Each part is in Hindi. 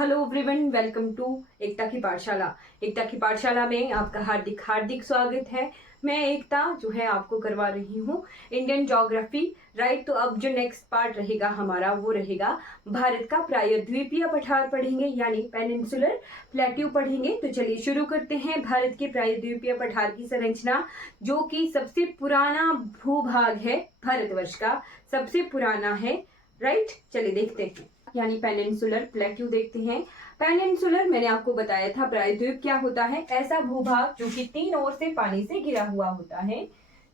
हेलो एवरीवन, वेलकम टू एकता की पाठशाला। एकता की पाठशाला में आपका हार्दिक हार्दिक स्वागत है। मैं एकता जो है आपको करवा रही हूँ इंडियन ज्योग्राफी। राइट, तो अब जो नेक्स्ट पार्ट रहेगा हमारा वो रहेगा भारत का प्रायद्वीपीय पठार पढ़ेंगे, यानी पेनिनसुलर प्लेट्यू पढ़ेंगे। तो चलिए शुरू करते हैं। भारत के प्रायद्वीपीय पठार की संरचना, जो कि सबसे पुराना भूभाग है भारतवर्ष का, सबसे पुराना है। राइट, चलिए देखते हैं, यानी पेनिनसुलर प्लेट्यू देखते हैं। पेनिनसुलर मैंने आपको बताया था, प्रायद्वीप क्या होता है? ऐसा भूभाग जो कि तीन ओर से पानी से घिरा हुआ होता है,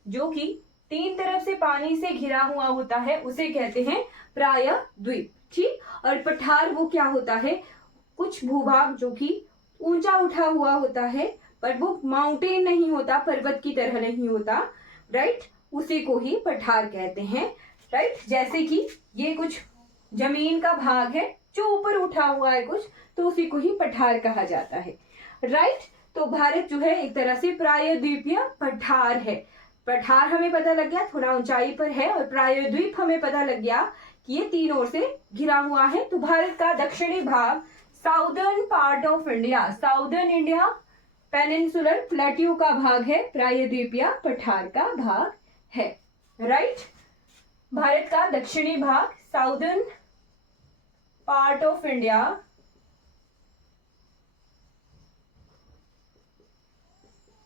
जो कि तीन तरफ से पानी से घिरा हुआ होता है, उसे कहते हैं प्रायद्वीप। ठीक, और पठार वो क्या होता है? कुछ भूभाग जो कि ऊंचा उठा हुआ होता है, पर वो माउंटेन नहीं होता, पर्वत की तरह नहीं होता। राइट, उसी को ही पठार कहते हैं। राइट, जैसे कि ये कुछ जमीन का भाग है जो ऊपर उठा हुआ है कुछ, तो उसी को ही पठार कहा जाता है। राइट, तो भारत जो है एक तरह से प्रायद्वीपीय पठार है। पठार हमें पता लग गया थोड़ा ऊंचाई पर है, और प्रायद्वीप हमें पता लग गया कि ये तीन ओर से घिरा हुआ है। तो भारत का दक्षिणी भाग, southern part of India, southern India peninsular plateau का भाग है, प्रायद्वीपीय पठार का भाग है। राइट, भारत का दक्षिणी भाग, साउदर्न पार्ट ऑफ इंडिया,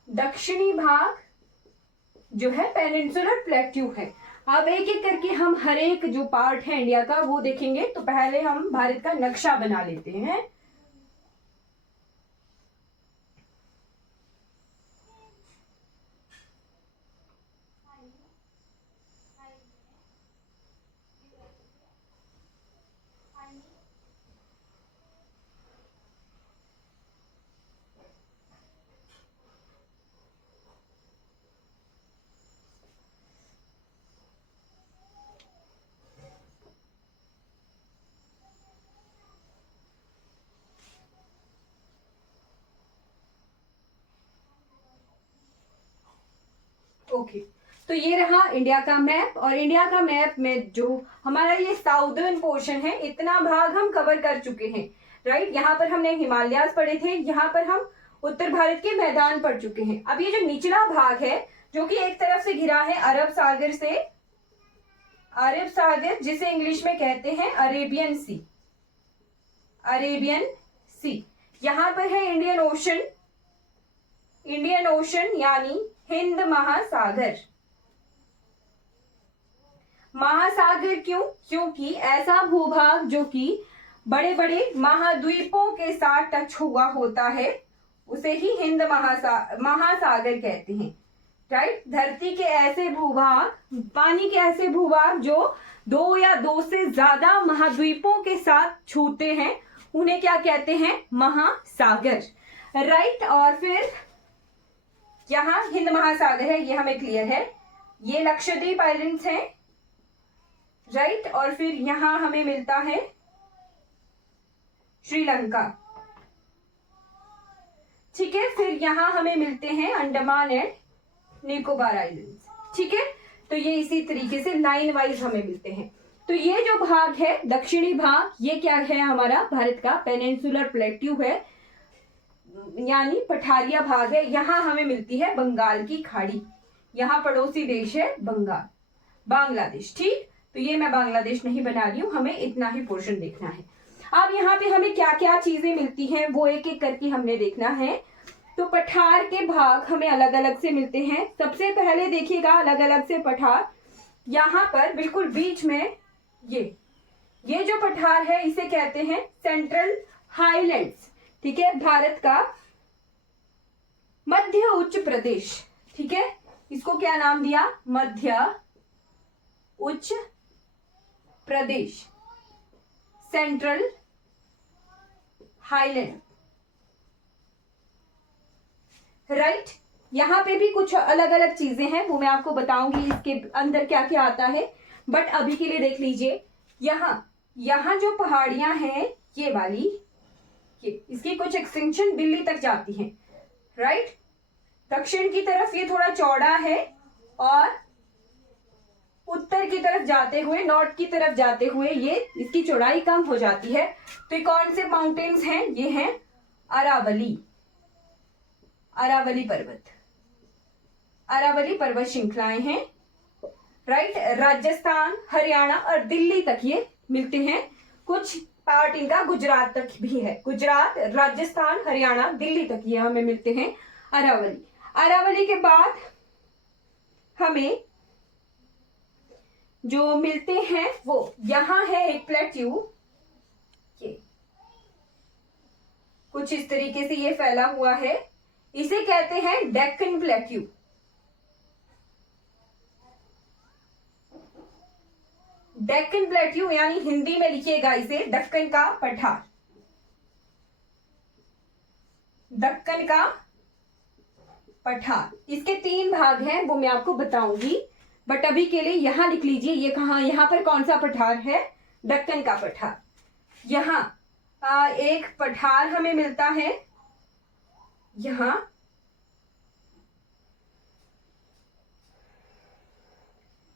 दक्षिणी भाग जो है पेनिनसुलर प्लेट्यू है। अब एक एक करके हम हर एक जो पार्ट है इंडिया का वो देखेंगे। तो पहले हम भारत का नक्शा बना लेते हैं। ओके, तो ये रहा इंडिया का मैप। और इंडिया का मैप में जो हमारा ये साउदर्न पोर्शन है, इतना भाग हम कवर कर चुके हैं। राइट, यहाँ पर हमने हिमालयास पढ़े थे, यहाँ पर हम उत्तर भारत के मैदान पढ़ चुके हैं। अब ये जो निचला भाग है, जो कि एक तरफ से घिरा है अरब सागर से, अरब सागर जिसे इंग्लिश में कहते हैं अरेबियन सी, अरेबियन सी। यहाँ पर है इंडियन ओशन, इंडियन ओशन यानी हिंद महासागर। महासागर क्यों? क्योंकि ऐसा भूभाग जो कि बड़े बड़े महाद्वीपों के साथ टच हुआ होता है, उसे ही हिंद महासागर कहते हैं। राइट, धरती के ऐसे भूभाग, पानी के ऐसे भूभाग जो दो या दो से ज्यादा महाद्वीपों के साथ छूते हैं, उन्हें क्या कहते हैं? महासागर। राइट, और फिर यहाँ हिंद महासागर है, ये हमें क्लियर है। ये लक्षद्वीप आइलैंड्स हैं। राइट, और फिर यहाँ हमें मिलता है श्रीलंका। ठीक है, फिर यहाँ हमें मिलते हैं अंडमान एंड निकोबार आइलैंड्स। ठीक है, तो ये इसी तरीके से लाइन वाइज हमें मिलते हैं। तो ये जो भाग है दक्षिणी भाग, ये क्या है? हमारा भारत का पेनिनसुलर प्लेट्यू है, यानी पठारिया भाग है। यहाँ हमें मिलती है बंगाल की खाड़ी, यहाँ पड़ोसी देश है बंगाल, बांग्लादेश। ठीक, तो ये मैं बांग्लादेश नहीं बना रही हूँ, हमें इतना ही पोर्शन देखना है। अब यहाँ पे हमें क्या क्या चीजें मिलती हैं वो एक एक करके हमने देखना है। तो पठार के भाग हमें अलग अलग से मिलते हैं। सबसे पहले देखिएगा अलग अलग से पठार, यहाँ पर बिल्कुल बीच में ये जो पठार है इसे कहते हैं सेंट्रल हाईलैंड्स। ठीक है, भारत का मध्य उच्च प्रदेश। ठीक है, इसको क्या नाम दिया? मध्य उच्च प्रदेश, सेंट्रल हाईलैंड। राइट, यहां पे भी कुछ अलग अलग चीजें हैं, वो मैं आपको बताऊंगी इसके अंदर क्या क्या आता है। बट अभी के लिए देख लीजिए, यहाँ जो पहाड़ियां हैं ये वाली, इसकी कुछ एक्सटेंशन दिल्ली तक जाती है। राइट, दक्षिण की तरफ ये थोड़ा चौड़ा है, और उत्तर की तरफ जाते हुए, नॉर्थ की तरफ जाते हुए ये इसकी चौड़ाई कम हो जाती है। तो ये कौन से माउंटेन्स हैं? ये हैं अरावली, अरावली पर्वत, अरावली पर्वत श्रृंखलाएं हैं। राइट, राजस्थान, हरियाणा और दिल्ली तक ये मिलते हैं। कुछ पार्ट इनका गुजरात तक भी है। गुजरात, राजस्थान, हरियाणा, दिल्ली तक ये हमें मिलते हैं अरावली। अरावली के बाद हमें जो मिलते हैं वो यहां है एक प्लेट्यू, ये कुछ इस तरीके से ये फैला हुआ है, इसे कहते हैं डेक्कन प्लेट्यू। डेक्कन प्लेट्यू यानी हिंदी में लिखिएगा इसे दक्कन का पठार, दक्कन का पठार। इसके 3 भाग हैं, वो मैं आपको बताऊंगी, बट अभी के लिए यहां लिख लीजिए। ये कहां, यहां पर कौन सा पठार है? दक्कन का पठार। यहां एक पठार हमें मिलता है, यहां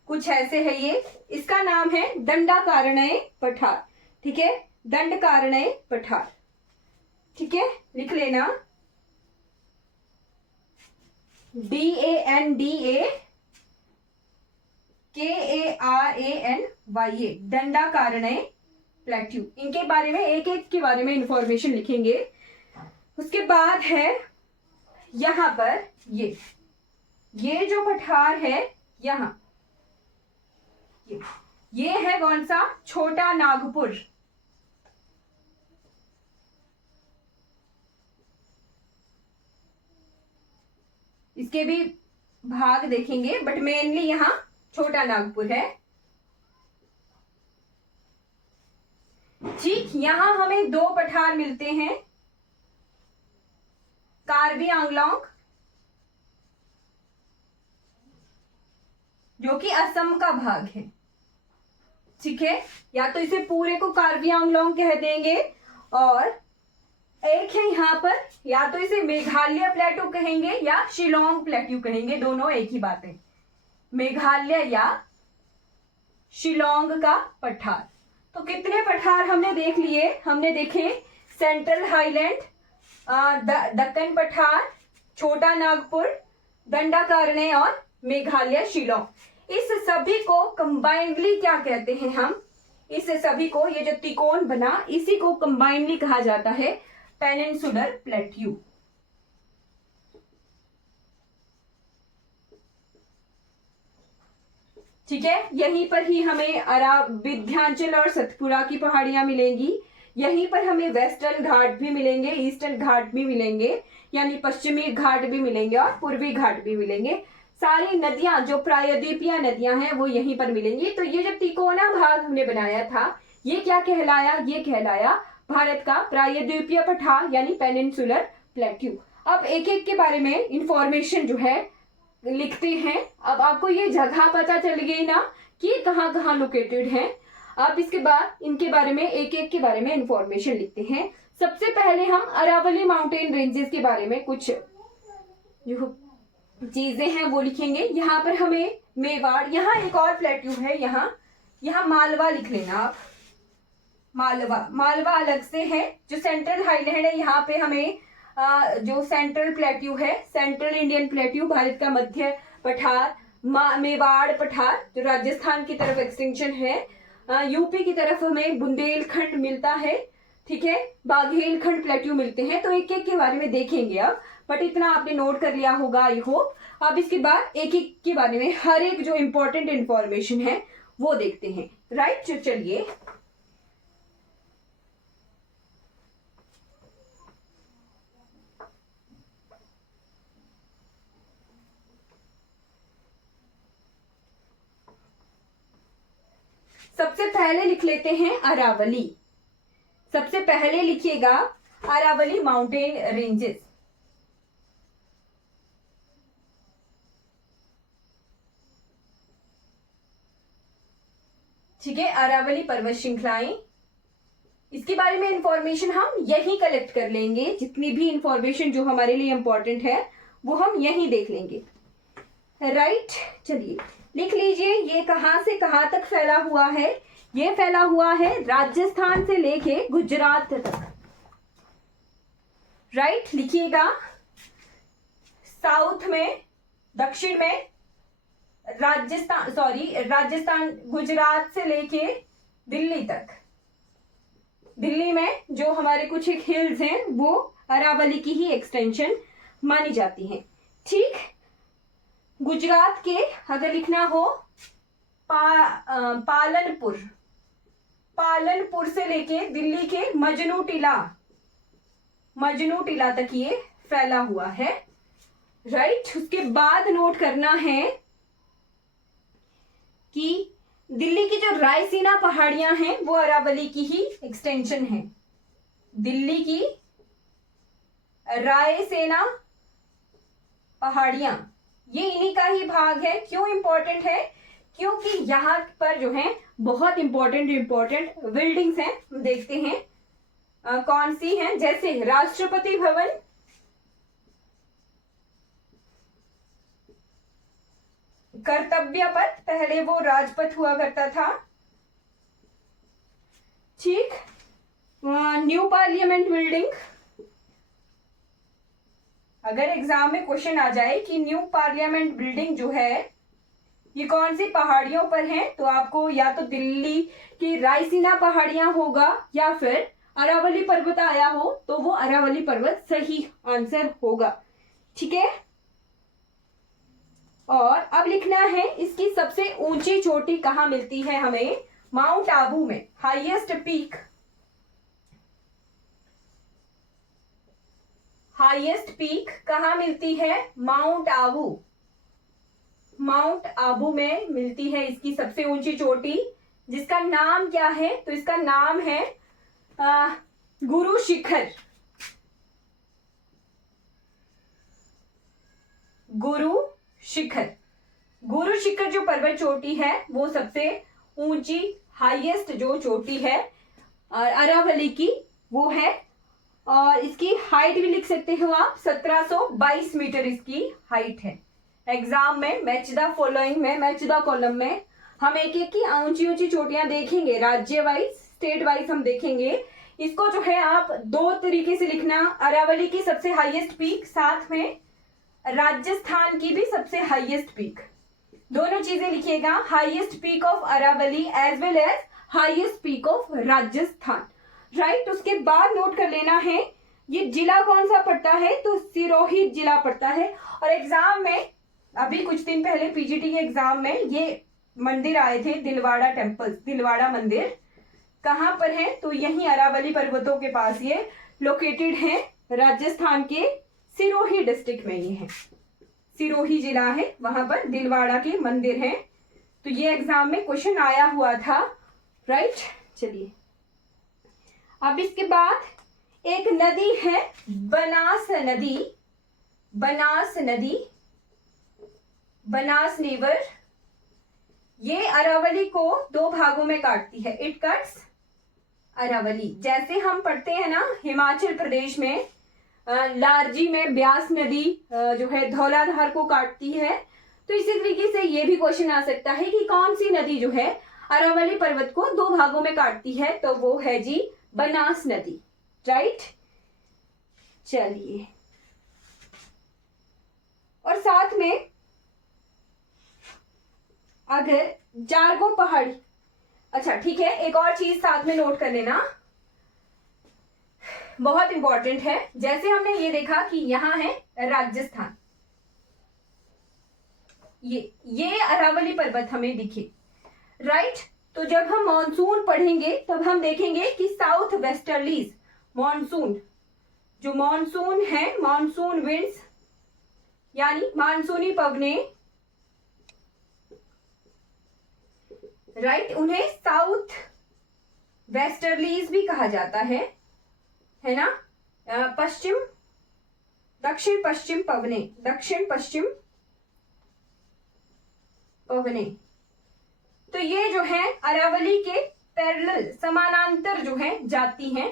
कुछ ऐसे है ये, इसका नाम है दंडाकारण्य पठार। ठीक है, दंडकारण्य पठार। ठीक है, लिख लेना DANDAKARANYA, दंडाकारण्य प्लेट्यू। इनके बारे में एक एक के बारे में इंफॉर्मेशन लिखेंगे। उसके बाद है यहां पर ये जो पठार है यहां, ये है कौन सा? छोटा नागपुर। इसके भी भाग देखेंगे, बट मेनली यहां छोटा नागपुर है। ठीक, यहां हमें 2 पठार मिलते हैं, कार्बी आंगलोंग, जो कि असम का भाग है। ठीक है, या तो इसे पूरे को कार्बी आंगलोंग कह देंगे, और एक है यहां पर, या तो इसे मेघालय प्लेटू कहेंगे या शिलोंग प्लेट्यू कहेंगे, दोनों एक ही बात है। मेघालय या शिलोंग का पठार। तो कितने पठार हमने देख लिए? हमने देखे सेंट्रल हाईलैंड, दक्कन पठार, छोटा नागपुर, दंडाकारण्य और मेघालय शिलोंग। इस सभी को कंबाइंडली क्या कहते हैं हम? इस सभी को, ये जो त्रिकोण बना, इसी को कंबाइंडली कहा जाता है पेनिनसुलर प्लेट्यू। ठीक है, यहीं पर ही हमें विंध्याचल और सतपुड़ा की पहाड़ियां मिलेंगी। यहीं पर हमें वेस्टर्न घाट भी मिलेंगे, ईस्टर्न घाट भी मिलेंगे, यानी पश्चिमी घाट भी मिलेंगे और पूर्वी घाट भी मिलेंगे। सारी नदियां जो प्रायद्वीपीय नदियां हैं वो यहीं पर मिलेंगी। तो ये जो तिकोना भाग हमने बनाया था, ये क्या कहलाया? ये कहलाया भारत का प्रायद्वीपीय पठार यानी पेनिनसुलर प्लेट्यू। अब एक एक के बारे में इंफॉर्मेशन जो है लिखते हैं। अब आपको ये जगह पता चल गई ना कि कहाँ कहाँ लोकेटेड है। अब इसके बाद इनके बारे में एक एक के बारे में इंफॉर्मेशन लिखते हैं। सबसे पहले हम अरावली माउंटेन रेंजेस के बारे में कुछ जो चीजें हैं वो लिखेंगे। यहाँ पर हमें मेवाड़, यहाँ एक और प्लेट्यू है, यहाँ मालवा लिख लेना आप। मालवा अलग से है। जो सेंट्रल हाईलैंड है, यहाँ पे हमें जो सेंट्रल प्लेट्यू है, सेंट्रल इंडियन प्लेट्यू, भारत का मध्य पठार, मेवाड़ पठार जो राजस्थान की तरफ एक्सटेंशन है, यूपी की तरफ हमें बुंदेलखंड मिलता है। ठीक है, बाघेलखंड प्लेट्यू मिलते हैं। तो एक एक के बारे में देखेंगे अब, बट इतना आपने नोट कर लिया होगा आई होप। अब इसके बाद एक एक के बारे में हर एक जो इंपॉर्टेंट इंफॉर्मेशन है वो देखते हैं। राइट, तो चलिए सबसे पहले लिख लेते हैं अरावली। सबसे पहले लिखिएगा अरावली माउंटेन रेंजेस। ठीक है, अरावली पर्वत श्रृंखलाएं, इसके बारे में इंफॉर्मेशन हम यहीं कलेक्ट कर लेंगे। जितनी भी इंफॉर्मेशन जो हमारे लिए इंपॉर्टेंट है वो हम यहीं देख लेंगे। राइट, चलिए लिख लीजिए ये कहां से कहां तक फैला हुआ है। ये फैला हुआ है राजस्थान से लेके गुजरात तक। राइट, लिखिएगा। साउथ में, दक्षिण में राजस्थान गुजरात से लेके दिल्ली तक। दिल्ली में जो हमारे कुछ एक हिल्स हैं वो अरावली की ही एक्सटेंशन मानी जाती हैं। ठीक, गुजरात के अगर लिखना हो पालनपुर से लेके दिल्ली के मजनू टीला तक ये फैला हुआ है। राइट, उसके बाद नोट करना है कि दिल्ली की जो रायसीना पहाड़ियां हैं वो अरावली की ही एक्सटेंशन है। दिल्ली की रायसीना पहाड़ियां ये इन्हीं का ही भाग है। क्यों इंपॉर्टेंट है? क्योंकि यहाँ पर जो है बहुत इंपॉर्टेंट बिल्डिंग्स हैं। हम देखते हैं कौन सी हैं। जैसे राष्ट्रपति भवन, कर्तव्य पथ, पहले वो राजपथ हुआ करता था। ठीक, न्यू पार्लियामेंट बिल्डिंग। अगर एग्जाम में क्वेश्चन आ जाए कि न्यू पार्लियामेंट बिल्डिंग जो है ये कौन सी पहाड़ियों पर है, तो आपको या तो दिल्ली की रायसीना पहाड़ियां होगा या फिर अरावली पर्वत आया हो तो वो अरावली पर्वत सही आंसर होगा। ठीक है, और अब लिखना है इसकी सबसे ऊंची चोटी कहां मिलती है हमें। माउंट आबू में हाईएस्ट पीक कहां मिलती है? माउंट आबू में मिलती है इसकी सबसे ऊंची चोटी, जिसका नाम क्या है? तो इसका नाम है गुरु शिखर। गुरु शिखर जो पर्वत चोटी है वो सबसे ऊंची हाईएस्ट जो चोटी है अरावली की वो है। और इसकी हाइट भी लिख सकते हो आप, 1722 मीटर इसकी हाइट है। एग्जाम में मैच द फॉलोइंग में, मैच द कॉलम में हम एक एक की ऊंची ऊंची चोटियां देखेंगे, राज्य वाइज, स्टेट वाइज हम देखेंगे। इसको जो है आप दो तरीके से लिखना, अरावली की सबसे हाईएस्ट पीक, साथ में राजस्थान की भी सबसे हाईएस्ट पीक, दोनों चीजें लिखिएगा। Highest peak of Aravali as well as highest peak of Rajasthan. Right, उसके बाद नोट कर लेना है ये जिला कौन सा पड़ता है, तो सिरोही जिला पड़ता है। और एग्जाम में अभी कुछ दिन पहले पीजीटी के एग्जाम में ये मंदिर आए थे, दिलवाड़ा टेम्पल्स, दिलवाड़ा मंदिर कहां पर है? तो यही अरावली पर्वतों के पास ये लोकेटेड है, राजस्थान के सिरोही डिस्ट्रिक्ट में ये है। सिरोही जिला है, वहां पर दिलवाड़ा के मंदिर हैं। तो ये एग्जाम में क्वेश्चन आया हुआ था। राइट, चलिए अब इसके बाद एक नदी है बनास रिवर। ये अरावली को दो भागों में काटती है। इट कट्स अरावली, जैसे हम पढ़ते हैं ना हिमाचल प्रदेश में लारजी में ब्यास नदी जो है धौलाधार को काटती है, तो इसी तरीके से ये भी क्वेश्चन आ सकता है कि कौन सी नदी जो है अरावली पर्वत को दो भागों में काटती है, तो वो है जी बनास नदी। राइट, चलिए, और साथ में अगर जारगो पहाड़ी, अच्छा ठीक है, एक और चीज साथ में नोट कर लेना, बहुत इंपॉर्टेंट है। जैसे हमने ये देखा कि यहां है राजस्थान, ये अरावली पर्वत हमें दिखे। राइट, तो जब हम मॉनसून पढ़ेंगे तब हम देखेंगे कि साउथ वेस्टर्लीज मॉनसून, जो मॉनसून है, मॉनसून विंड्स यानी मानसूनी पवने, राइट, उन्हें साउथ वेस्टर्लीज भी कहा जाता है ना। दक्षिण पश्चिम पवने। तो ये जो है अरावली के पैरेलल, समानांतर जो है जाती हैं।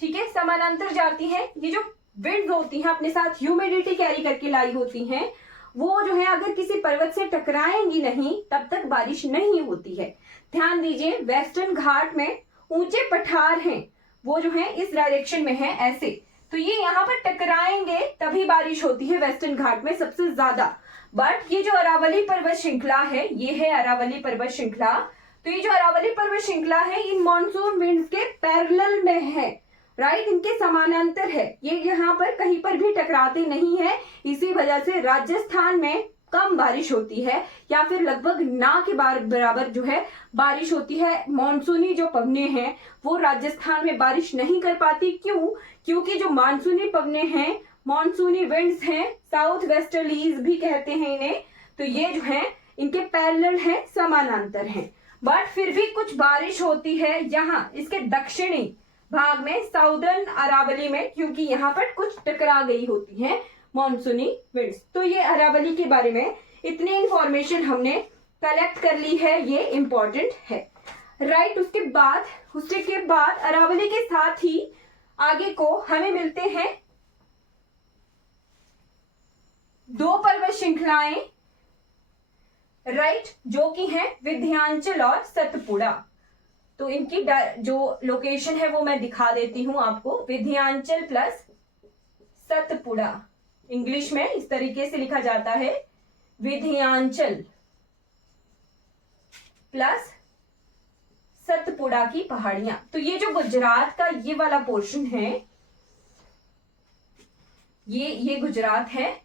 ठीक है, समानांतर जाती हैं। ये जो विंड्स होती हैं अपने साथ ह्यूमिडिटी कैरी करके लाई होती हैं, वो जो है अगर किसी पर्वत से टकराएंगी नहीं तब तक बारिश नहीं होती है। ध्यान दीजिए, वेस्टर्न घाट में ऊंचे पठार हैं, वो जो है इस डायरेक्शन में है ऐसे, तो ये यहाँ पर टकराएंगे तभी बारिश होती है वेस्टर्न घाट में सबसे ज्यादा। बट ये जो अरावली पर्वत श्रृंखला है, ये है अरावली पर्वत श्रृंखला, तो ये जो अरावली पर्वत श्रृंखला है इन मॉनसून विंड्स के पैरेलल में है, राइट, इनके समानांतर है, ये यहाँ पर कहीं पर भी टकराते नहीं है। इसी वजह से राजस्थान में कम बारिश होती है या फिर लगभग ना के बराबर जो है बारिश होती है। मॉनसूनी जो पवने हैं वो राजस्थान में बारिश नहीं कर पाती। क्यों? क्योंकि जो मानसूनी पवने हैं, मॉनसूनी विंड्स हैं, साउथ वेस्टर्लीज भी कहते हैं इन्हें, तो ये जो है इनके पैरेलल है, समानांतर हैं। बट फिर भी कुछ बारिश होती है यहाँ इसके दक्षिणी भाग में, साउदर्न अरावली में, क्योंकि यहाँ पर कुछ टकरा गई होती है मॉनसूनी विंड्स। तो ये अरावली के बारे में इतनी इंफॉर्मेशन हमने कलेक्ट कर ली है, ये इंपॉर्टेंट है, राइट। उसके बाद अरावली के साथ ही आगे को हमें मिलते हैं दो पर्वत श्रृंखलाएं, राइट, जो कि हैं विंध्याचल और सतपुड़ा। तो इनकी जो लोकेशन है वो मैं दिखा देती हूं आपको, विंध्याचल प्लस सतपुड़ा, इंग्लिश में इस तरीके से लिखा जाता है, विंध्याचल प्लस सतपुड़ा की पहाड़ियां। तो ये जो गुजरात का ये वाला पोर्शन है, ये गुजरात है,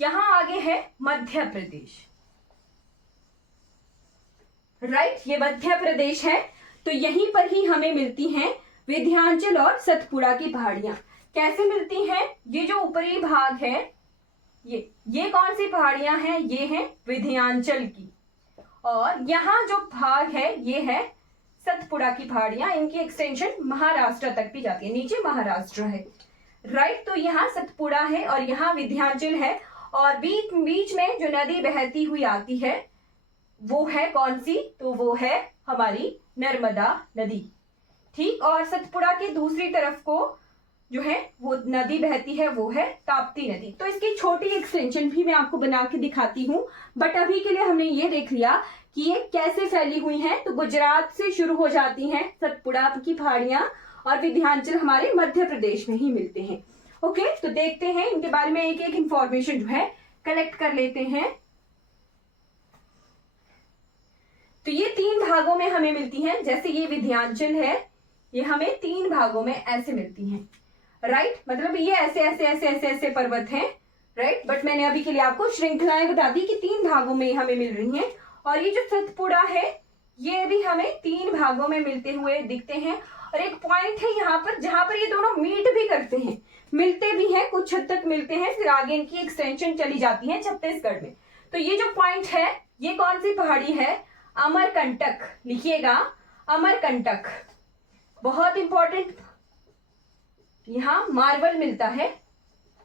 यहां आगे है मध्य प्रदेश, राइट, ये मध्य प्रदेश है। तो यहीं पर ही हमें मिलती हैं विंध्याचल और सतपुड़ा की पहाड़ियां। कैसे मिलती हैं? ये जो ऊपरी भाग है, ये कौन सी पहाड़ियां हैं? ये हैं विंध्याचल की, और यहाँ जो भाग है ये है सतपुड़ा की पहाड़ियां। इनकी एक्सटेंशन महाराष्ट्र तक भी जाती है, नीचे महाराष्ट्र है, राइट। तो यहाँ सतपुड़ा है और यहाँ विंध्याचल है, और बीच में जो नदी बहती हुई आती है वो है कौन सी? तो वो है हमारी नर्मदा नदी, ठीक। और सतपुड़ा की दूसरी तरफ को जो है वो नदी बहती है, वो है ताप्ती नदी। तो इसकी छोटी एक्सटेंशन भी मैं आपको बना के दिखाती हूँ, बट अभी के लिए हमने ये देख लिया कि ये कैसे फैली हुई हैं। तो गुजरात से शुरू हो जाती हैं सतपुड़ा की पहाड़ियां, और विंध्याचल हमारे मध्य प्रदेश में ही मिलते हैं। ओके, तो देखते हैं इनके बारे में, एक एक इंफॉर्मेशन जो है कलेक्ट कर लेते हैं। तो ये 3 भागों में हमें मिलती हैं, जैसे ये विंध्याचल है, ये हमें 3 भागों में ऐसे मिलती हैं, राइट। मतलब ये ऐसे ऐसे ऐसे ऐसे ऐसे पर्वत हैं, राइट। बट मैंने अभी के लिए आपको श्रृंखलाएं बता दी कि 3 भागों में हमें मिल रही हैं। और ये जो सतपुड़ा है ये भी हमें 3 भागों में मिलते हुए दिखते हैं। और एक पॉइंट है यहाँ पर जहां पर ये दोनों मीट भी करते हैं, मिलते भी हैं, कुछ हद तक मिलते हैं, फिर आगे इनकी एक्सटेंशन चली जाती है छत्तीसगढ़ में। तो ये जो पॉइंट है ये कौन सी पहाड़ी है? अमरकंटक, लिखिएगा अमरकंटक, बहुत इंपॉर्टेंट। यहाँ मार्बल मिलता है,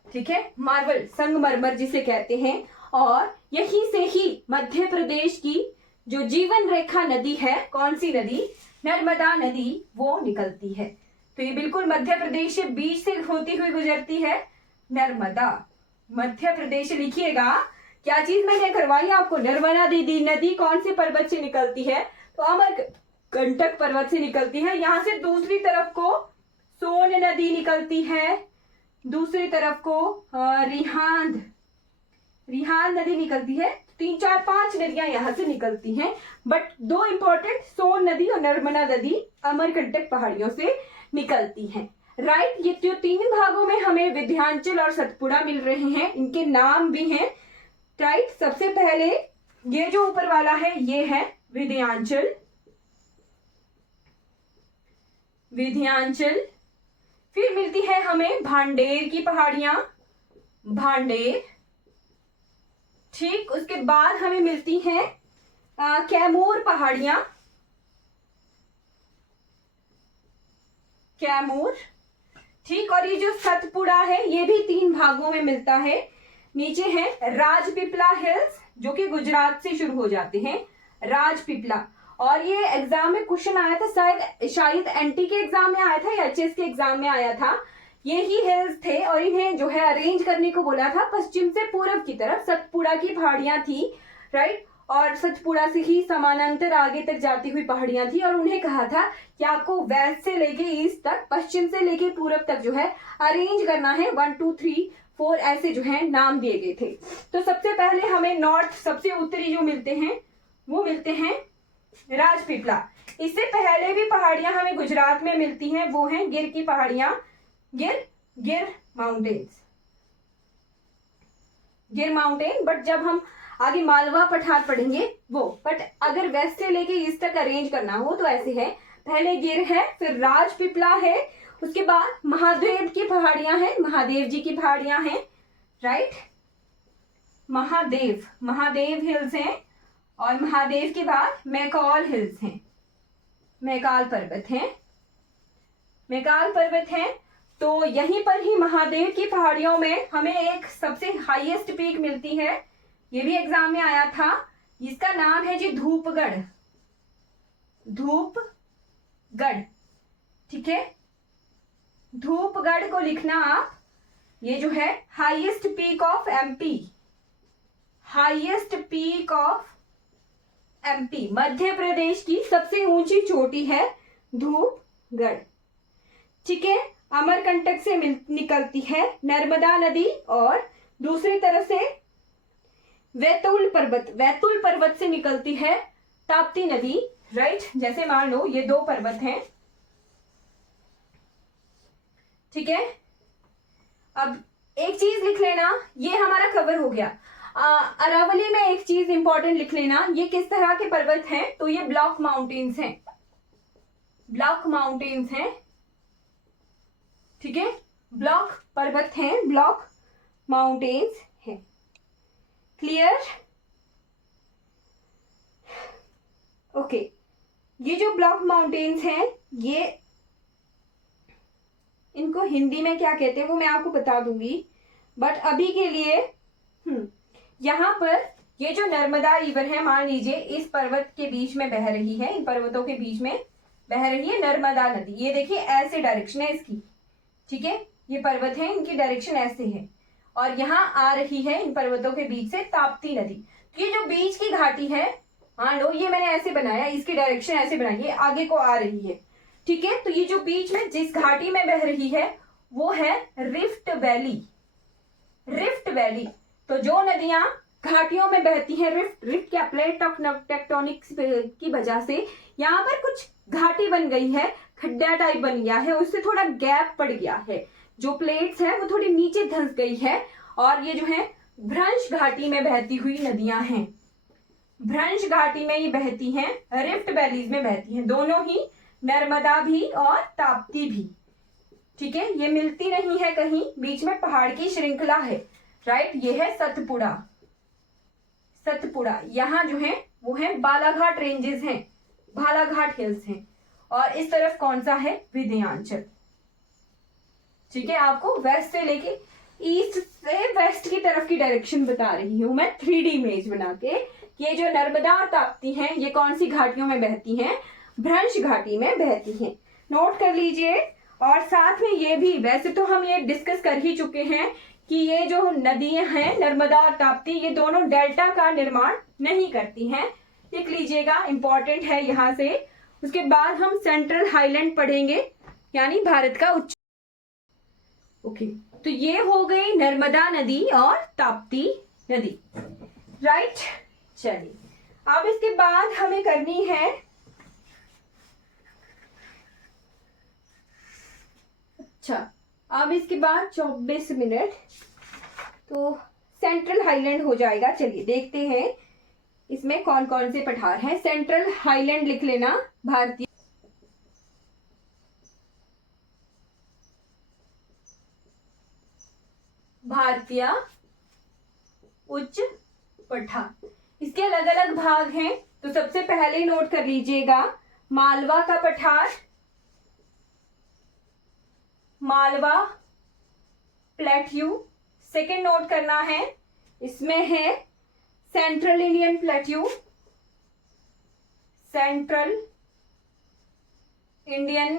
ठीक है, मार्बल, संगमरमर जिसे कहते हैं। और यहीं से ही मध्य प्रदेश की जो जीवन रेखा नदी है, कौन सी नदी? नर्मदा नदी, वो निकलती है। तो ये बिल्कुल मध्य प्रदेश से बीच से होती हुई गुजरती है नर्मदा, मध्य प्रदेश। लिखिएगा क्या चीज मैंने करवाई आपको, नर्मदा नदी कौन से पर्वत से निकलती है? तो अमरकंटक पर्वत से निकलती है। यहां से दूसरी तरफ को सोन नदी निकलती है, दूसरी तरफ को रिहांद नदी निकलती है। 3 4 5 नदियां यहां से निकलती हैं, बट 2 इंपॉर्टेंट, सोन नदी और नर्मदा नदी अमरकंटक पहाड़ियों से निकलती हैं, राइट। ये जो 3 भागों में हमें विंध्याचल और सतपुड़ा मिल रहे हैं, इनके नाम भी हैं, राइट। सबसे पहले ये जो ऊपर वाला है ये है विंध्याचल, फिर मिलती है हमें भांडेर की पहाड़ियां, भांडेर, ठीक। उसके बाद हमें मिलती हैं कैमूर पहाड़ियां, कैमूर, ठीक। और ये जो सतपुड़ा है ये भी 3 भागों में मिलता है। नीचे है राजपीपला हिल्स, जो कि गुजरात से शुरू हो जाते हैं, राजपीपला। और ये एग्जाम में क्वेश्चन आया था, शायद एनटी के एग्जाम में आया था या एचएस के एग्जाम में आया था ये ही हिल्स थे और इन्हें जो है अरेंज करने को बोला था पश्चिम से पूरब की तरफ। सतपुड़ा की पहाड़ियां थी, राइट, और सतपुड़ा से ही समानांतर आगे तक जाती हुई पहाड़ियां थी और उन्हें कहा था कि आपको वेस्ट से लेके ईस्ट तक, पश्चिम से लेके पूरब तक जो है अरेंज करना है। 1 2 3 4 ऐसे जो है नाम दिए गए थे। तो सबसे पहले हमें नॉर्थ, सबसे उत्तरी जो मिलते हैं वो मिलते हैं राजपीपला। इससे पहले भी पहाड़ियां हमें गुजरात में मिलती हैं, वो हैं गिर की पहाड़ियां, गिर माउंटेन्स, गिर माउंटेन। बट जब हम आगे मालवा पठार पढ़ेंगे वो, बट अगर वेस्ट से लेके ईस्ट तक अरेंज करना हो तो ऐसे है, पहले गिर है, फिर राजपीपला है, उसके बाद महादेव की पहाड़ियां हैं, महादेव जी की पहाड़ियां हैं, राइट, महादेव हिल्स हैं, और महादेव के बाद मैकाल हिल्स हैं, मैकाल पर्वत हैं। तो यहीं पर ही महादेव की पहाड़ियों में हमें एक सबसे हाईएस्ट पीक मिलती है, ये भी एग्जाम में आया था, जिसका नाम है जी धूपगढ़, ठीक है, धूपगढ़ को लिखना आप। ये जो है highest peak of MP, Madhya Pradesh की सबसे ऊंची चोटी है धूपगढ़, ठीक है। अमरकंटक से निकलती है नर्मदा नदी और दूसरी तरफ से वैतुल पर्वत से निकलती है ताप्ती नदी, राइट। जैसे मान लो ये दो पर्वत हैं, ठीक है। अब एक चीज लिख लेना, ये हमारा कवर हो गया। अरावली में एक चीज इंपॉर्टेंट लिख लेना, ये किस तरह के पर्वत हैं, तो ये ब्लॉक माउंटेन्स हैं, ठीक है, ब्लॉक पर्वत हैं, ब्लॉक माउंटेन्स हैं, क्लियर, ओके। ये जो ब्लॉक माउंटेन्स हैं, ये इनको हिंदी में क्या कहते हैं वो मैं आपको बता दूंगी, बट अभी के लिए यहाँ पर ये जो नर्मदा रिवर है, मान लीजिए इस पर्वत के बीच में बह रही है, इन पर्वतों के बीच में बह रही है नर्मदा नदी। ये देखिए ऐसे डायरेक्शन है इसकी, ठीक है, ये पर्वत है, इनकी डायरेक्शन ऐसे है, और यहाँ आ रही है इन पर्वतों के बीच से ताप्ती नदी। ये जो बीच की घाटी है, मान लो ये मैंने ऐसे बनाया, इसकी डायरेक्शन ऐसे बनाई, ये आगे को आ रही है, ठीक है। तो ये जो बीच में जिस घाटी में बह रही है वो है रिफ्ट वैली। तो जो नदियां घाटियों में बहती हैं, रिफ्ट क्या, प्लेट ऑफ टेक्टोनिक्स की वजह से यहाँ पर कुछ घाटी बन गई है, खड्डा टाइप बन गया है, उससे थोड़ा गैप पड़ गया है, जो प्लेट्स है वो थोड़ी नीचे धंस गई है, और ये जो है भ्रंश घाटी में बहती हुई नदियां हैं, भ्रंश घाटी में ये बहती हैं, रिफ्ट वैलीज में बहती हैं, दोनों ही, नर्मदा भी और ताप्ती भी, ठीक है। ये मिलती नहीं है कहीं, बीच में पहाड़ की श्रृंखला है, राइट। ये है सतपुड़ा, यहाँ जो है वो है बालाघाट रेंजेस हैं, बालाघाट हिल्स हैं, और इस तरफ कौन सा है, विंध्याचल, ठीक है। आपको वेस्ट से लेके ईस्ट से वेस्ट की तरफ की डायरेक्शन बता रही हूं मैं 3D इमेज बना के। ये जो नर्मदा और ताप्ती हैं, ये कौन सी घाटियों में बहती हैं, भ्रंश घाटी में बहती हैं, नोट कर लीजिए। और साथ में ये भी, वैसे तो हम ये डिस्कस कर ही चुके हैं कि ये जो नदियां हैं नर्मदा और ताप्ती, ये दोनों डेल्टा का निर्माण नहीं करती हैं, लिख लीजिएगा, इंपॉर्टेंट है यहाँ से। उसके बाद हम सेंट्रल हाईलैंड पढ़ेंगे, यानी भारत का उच्च, ओके। तो ये हो गई नर्मदा नदी और ताप्ती नदी, राइट। चलिए अब इसके बाद हमें करनी है, अच्छा, अब इसके बाद 24 मिनट तो सेंट्रल हाईलैंड हो जाएगा। चलिए देखते हैं इसमें कौन कौन से पठार हैं। सेंट्रल हाईलैंड लिख लेना, भारतीय उच्च पठार। इसके अलग अलग भाग हैं, तो सबसे पहले नोट कर लीजिएगा मालवा का पठार, मालवा प्लेट्यू। सेकंड नोट करना है, इसमें है central Indian plateau, central Indian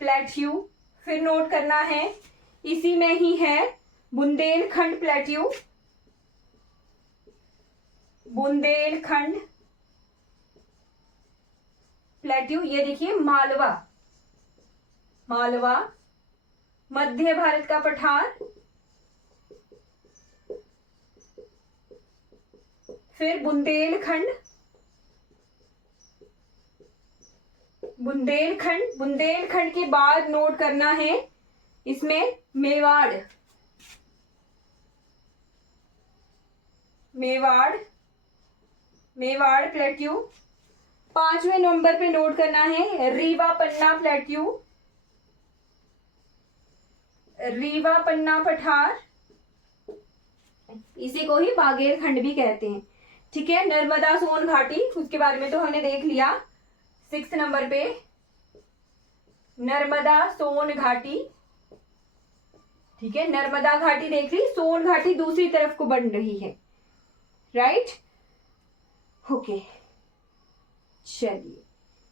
plateau. फिर नोट करना है, इसी में ही है बुंदेलखंड प्लेट्यू, बुंदेलखंड प्लेट्यू। ये देखिए मालवा, मालवा मध्य भारत का पठार। फिर बुंदेलखंड, बुंदेलखंड, बुंदेलखंड के बाद नोट करना है इसमें मेवाड़, मेवाड़, मेवाड़ प्लेट्यू। 5वें नंबर पे नोट करना है रीवा पन्ना प्लेट्यू, रीवा पन्ना पठार, इसी को ही बागेरखंड भी कहते हैं। ठीक है, नर्मदा सोन घाटी, उसके बारे में तो हमने देख लिया। 6 नंबर पे नर्मदा सोन घाटी। ठीक है, नर्मदा घाटी देख ली, सोन घाटी दूसरी तरफ को बन रही है, राइट। ओके, चलिए,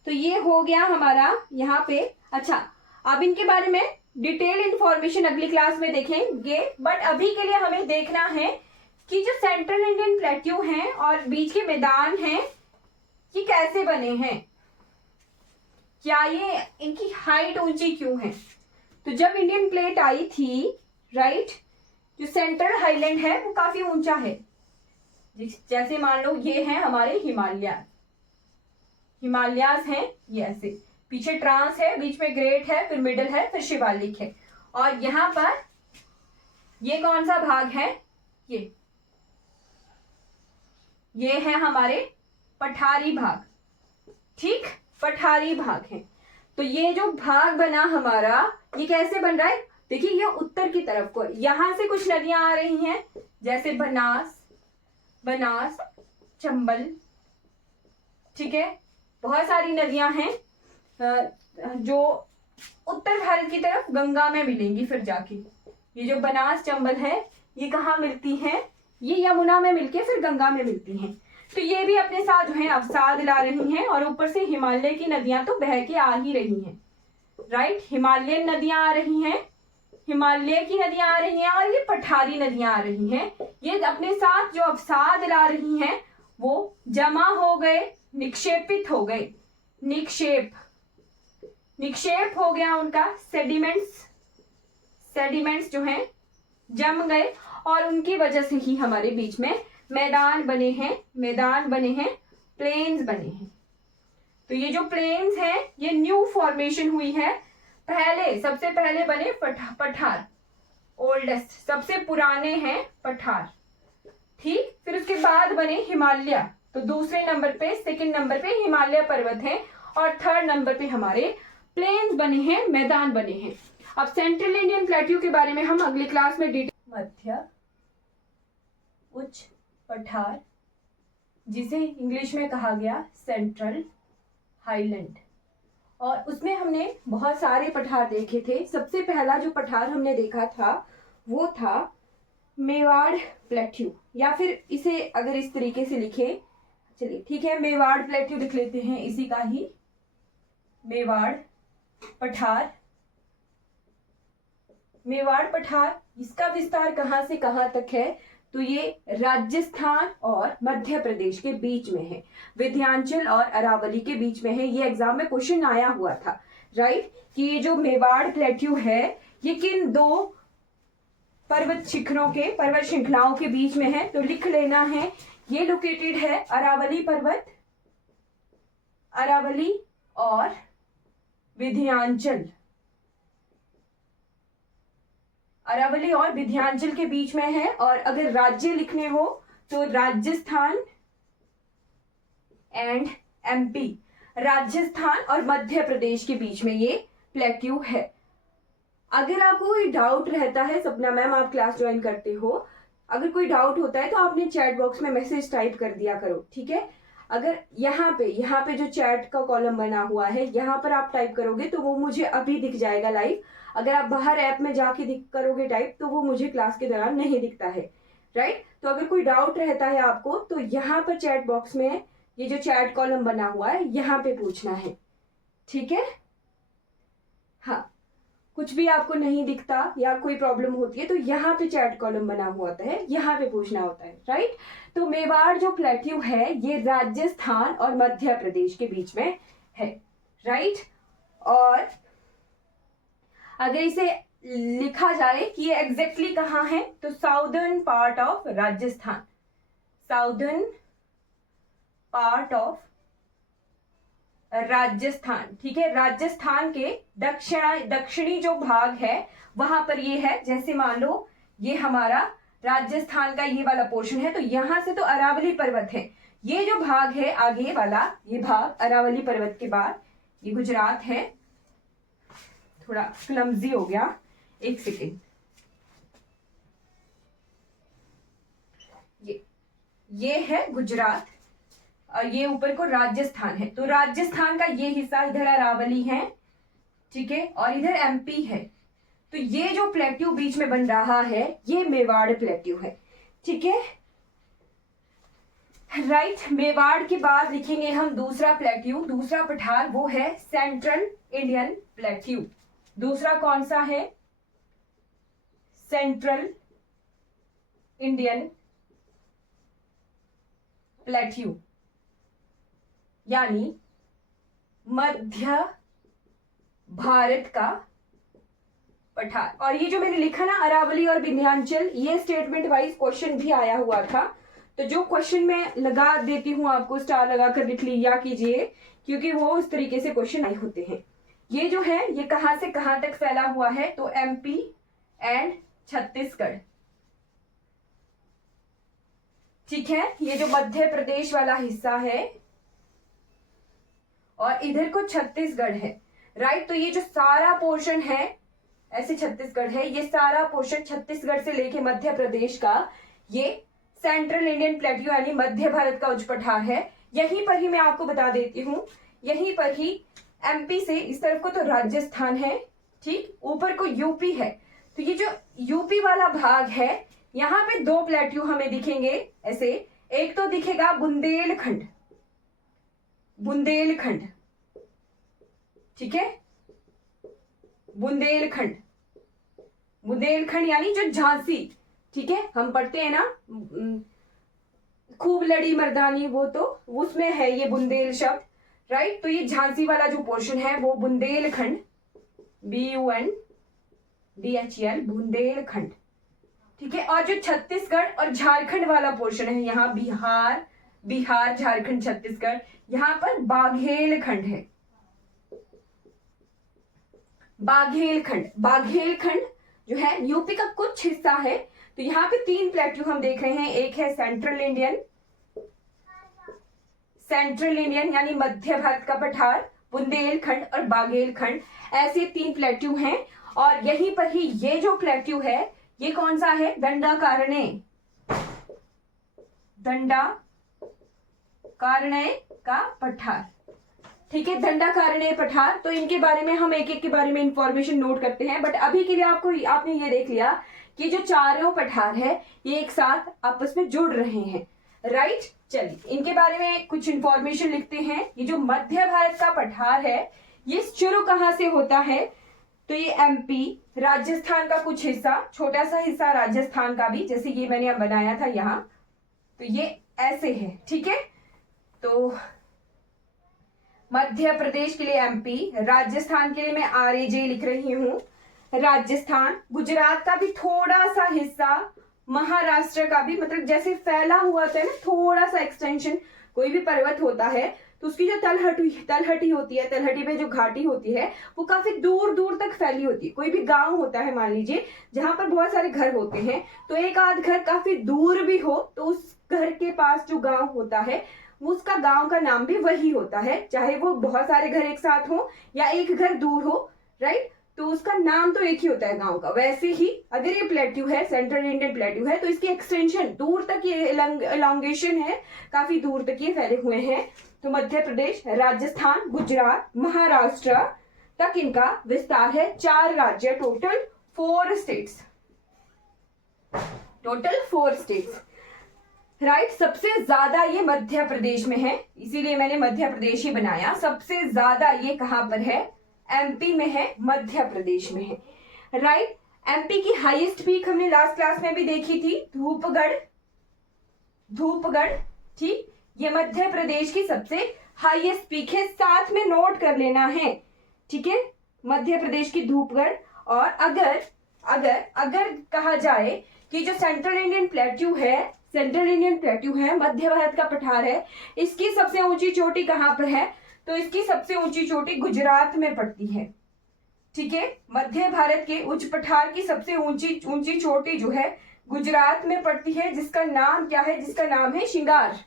तो ये हो गया हमारा यहाँ पे। अच्छा, अब इनके बारे में डिटेल इंफॉर्मेशन अगली क्लास में देखेंगे, बट अभी के लिए हमें देखना है कि जो सेंट्रल इंडियन प्लेट्यू हैं और बीच के मैदान हैं, ये कैसे बने हैं, क्या ये इनकी हाइट ऊंची क्यों है। तो जब इंडियन प्लेट आई थी, राइट, जो सेंट्रल हाईलैंड है वो काफी ऊंचा है। जैसे मान लो ये है हमारे हिमालय, हिमालयास हैं ये ऐसे, पीछे ट्रांस है, बीच में ग्रेट है, फिर मिडल है, फिर शिवालिक है, और यहां पर ये कौन सा भाग है, ये है हमारे पठारी भाग। ठीक, पठारी भाग है। तो ये जो भाग बना हमारा, ये कैसे बन रहा है, देखिए ये उत्तर की तरफ को, यहां से कुछ नदियां आ रही हैं, जैसे बनास, बनास, चंबल। ठीक है, बहुत सारी नदियां हैं जो उत्तर भारत की तरफ गंगा में मिलेंगी फिर जाके। ये जो बनास चंबल है, ये कहाँ मिलती है, ये यमुना में मिलके फिर गंगा में मिलती हैं। तो ये भी अपने साथ जो है अवसाद ला रही हैं, और ऊपर से हिमालय की नदियां तो बह के आ ही रही हैं, राइट। हिमालयन नदियां आ रही हैं, हिमालय की नदियां आ रही हैं, और ये पठारी नदियां आ रही हैं। ये अपने साथ जो अवसाद ला रही हैं वो जमा हो गए, निक्षेपित हो गए, निक्षेप, निक्षेप हो गया उनका, सेडिमेंट्स, सेडिमेंट्स जो हैं जम गए, और उनकी वजह से ही हमारे बीच में मैदान बने हैं, मैदान बने हैं, प्लेन्स बने हैं। तो ये जो प्लेन्स हैं, ये न्यू फॉर्मेशन हुई है। पहले, सबसे पहले बने पठार, ओल्डेस्ट, सबसे पुराने हैं पठार। ठीक, फिर उसके बाद बने हिमालय, तो दूसरे नंबर पे, सेकंड नंबर पे हिमालय पर्वत है, और थर्ड नंबर पे हमारे प्लेन्स बने हैं, मैदान बने हैं। अब सेंट्रल इंडियन प्लेट्यू के बारे में हम अगली क्लास में डिटेल, मध्य उच्च पठार, जिसे इंग्लिश में कहा गया सेंट्रल हाईलैंड, और उसमें हमने बहुत सारे पठार देखे थे। सबसे पहला जो पठार हमने देखा था वो था मेवाड़ प्लेट्यू, या फिर इसे अगर इस तरीके से लिखे, चलिए ठीक है, मेवाड़ प्लेट्यू लिख लेते हैं, इसी का ही मेवाड़ पठार। मेवाड़ पठार, इसका विस्तार कहां से कहां तक है, तो ये राजस्थान और मध्य प्रदेश के बीच में है, विंध्याचल और अरावली के बीच में है। ये एग्जाम में क्वेश्चन आया हुआ था, राइट, कि ये जो मेवाड़ प्लेट्यू है ये किन दो पर्वत शिखरों के, पर्वत श्रृंखलाओं के बीच में है। तो लिख लेना है, ये लोकेटेड है अरावली पर्वत, अरावली और विंध्याचल, अरावली और विंध्याचल के बीच में है। और अगर राज्य लिखने हो तो राजस्थान एंड एमपी, राजस्थान और मध्य प्रदेश के बीच में ये प्लेट्यू है। अगर आपको कोई डाउट रहता है, सपना मैम आप क्लास ज्वाइन करते हो, अगर कोई डाउट होता है तो आपने चैट बॉक्स में मैसेज टाइप कर दिया करो, ठीक है। अगर यहाँ पे जो चैट का कॉलम बना हुआ है, यहाँ पर आप टाइप करोगे तो वो मुझे अभी दिख जाएगा लाइव। अगर आप बाहर ऐप में जाके करोगे टाइप तो वो मुझे क्लास के दौरान नहीं दिखता है, राइट। तो अगर कोई डाउट रहता है आपको तो यहाँ पर चैट बॉक्स में ये जो चैट कॉलम बना हुआ है यहाँ पे पूछना है, ठीक है। हाँ, कुछ भी आपको नहीं दिखता या कोई प्रॉब्लम होती है तो यहाँ पे चैट कॉलम बना हुआ होता है, यहाँ पे पूछना होता है, राइट। तो मेवाड़ जो प्लेट्यू है ये राजस्थान और मध्य प्रदेश के बीच में है, राइट। और अगर इसे लिखा जाए कि ये एग्जैक्टली कहाँ है तो southern part of Rajasthan, southern part of Rajasthan, ठीक है। राजस्थान के दक्षिणी जो भाग है वहां पर ये है। जैसे मान लो ये हमारा राजस्थान का ये वाला पोर्शन है, तो यहां से तो अरावली पर्वत है, ये जो भाग है आगे वाला ये भाग अरावली पर्वत के बाद ये गुजरात है। थोड़ा क्लमजी हो गया, एक सेकेंड। ये है गुजरात और ये ऊपर को राजस्थान है। तो राजस्थान का ये हिस्सा इधर अरावली है, ठीक है, और इधर एमपी है। तो ये जो प्लेट्यू बीच में बन रहा है ये मेवाड़ प्लेट्यू है, ठीक है, राइट। मेवाड़ के बाद लिखेंगे हम दूसरा प्लेट्यू, दूसरा पठार, वो है सेंट्रल इंडियन प्लेट्यू। दूसरा कौन सा है? सेंट्रल इंडियन प्लेट्यू, यानी मध्य भारत का पठार। और ये जो मैंने लिखा ना अरावली और विंध्याचल, ये स्टेटमेंट वाइज क्वेश्चन भी आया हुआ था, तो जो क्वेश्चन में लगा देती हूं आपको, स्टार लगाकर लिख लिया कीजिए, क्योंकि वो उस तरीके से क्वेश्चन आए होते हैं। ये जो है ये कहां से कहां तक फैला हुआ है, तो एमपी एंड छत्तीसगढ़, ठीक है। ये जो मध्य प्रदेश वाला हिस्सा है और इधर को छत्तीसगढ़ है, राइट। तो ये जो सारा पोर्शन है ऐसे छत्तीसगढ़ है, ये सारा पोर्शन छत्तीसगढ़ से लेके मध्य प्रदेश का ये सेंट्रल इंडियन प्लेट्यू यानी मध्य भारत का उच्च पठार है। यहीं पर ही मैं आपको बता देती हूं, यहीं पर ही एमपी से इस तरफ को तो राजस्थान है, ठीक, ऊपर को यूपी है। तो ये जो यूपी वाला भाग है यहाँ पे दो प्लेट्यू हमें दिखेंगे ऐसे, एक तो दिखेगा बुंदेलखंड, बुंदेलखंड, ठीक है, बुंदेलखंड, बुंदेलखंड यानी जो झांसी, ठीक है, हम पढ़ते हैं ना खूब लड़ी मर्दानी, वो तो उसमें है ये बुंदेल शब्द, राइट। तो ये झांसी वाला जो पोर्शन है वो बुंदेलखंड, BUNDHEL, बुंदेलखंड, ठीक है। और जो छत्तीसगढ़ और झारखंड वाला पोर्शन है यहाँ बिहार झारखंड छत्तीसगढ़, यहाँ पर बाघेलखंड है, बाघेलखंड। बाघेलखंड जो है यूपी का कुछ हिस्सा है। तो यहाँ पे तीन प्लेट्यू हम देख रहे हैं, एक है सेंट्रल इंडियन यानी मध्य भारत का पठार, बुंदेलखंड और बाघेलखंड, ऐसे तीन प्लेट्यू हैं। और यहीं पर ही ये जो प्लेट्यू है ये कौन सा है? दंडाकारण्य, दंडाकारण्य का पठार, ठीक है, दंडाकारण्य पठार। तो इनके बारे में हम एक एक के बारे में इंफॉर्मेशन नोट करते हैं, बट अभी के लिए आपने ये देख लिया कि जो चारों पठार है ये एक साथ आपस में जुड़ रहे हैं, राइट। चलिए इनके बारे में कुछ इंफॉर्मेशन लिखते हैं। ये जो मध्य भारत का पठार है ये शुरू कहां से होता है? तो ये एमपी, राजस्थान का कुछ हिस्सा, छोटा सा हिस्सा राजस्थान का भी, जैसे ये मैंने अब बनाया था यहाँ, तो ये ऐसे है, ठीक है। तो मध्य प्रदेश के लिए एमपी, राजस्थान के लिए मैं RAJ लिख रही हूं, राजस्थान, गुजरात का भी थोड़ा सा हिस्सा, महाराष्ट्र का भी, मतलब जैसे फैला हुआ था ना थोड़ा सा एक्सटेंशन, कोई भी पर्वत होता है तो उसकी जो तलहटी होती है, तलहटी पे जो घाटी होती है वो काफी दूर दूर तक फैली होती है। कोई भी गांव होता है मान लीजिए जहां पर बहुत सारे घर होते हैं, तो एक आध घर काफी दूर भी हो तो उस घर के पास जो गांव होता है उसका गांव का नाम भी वही होता है, चाहे वो बहुत सारे घर एक साथ हो या एक घर दूर हो, राइट। तो उसका नाम तो एक ही होता है गांव का। वैसे ही अगर ये प्लेट्यू है, सेंट्रल इंडियन प्लेट्यू है, तो इसकी एक्सटेंशन दूर तक ये एलोंगेशन है, काफी दूर तक ये फैले हुए हैं। तो मध्य प्रदेश, राजस्थान, गुजरात, महाराष्ट्र तक इनका विस्तार है। 4 राज्य, total 4 states, total 4 states, right. सबसे ज्यादा ये मध्य प्रदेश में है, इसीलिए मैंने मध्य प्रदेश ही बनाया। सबसे ज्यादा ये कहां पर है? एमपी में है, मध्य प्रदेश में है, राइट। एमपी की हाईएस्ट पीक हमने लास्ट क्लास में भी देखी थी, धूपगढ़, ठीक, ये मध्य प्रदेश की सबसे हाईएस्ट पीक है, साथ में नोट कर लेना है, ठीक है, मध्य प्रदेश की धूपगढ़। और अगर अगर अगर कहा जाए कि जो सेंट्रल इंडियन प्लेट्यू है, मध्य भारत का पठार है, इसकी सबसे ऊंची चोटी कहाँ पर है, तो इसकी सबसे ऊंची चोटी गुजरात में पड़ती है, ठीक है। मध्य भारत के उच्च पठार की सबसे ऊंची चोटी जो है गुजरात में पड़ती है, जिसका नाम क्या है, जिसका नाम है शिंगार,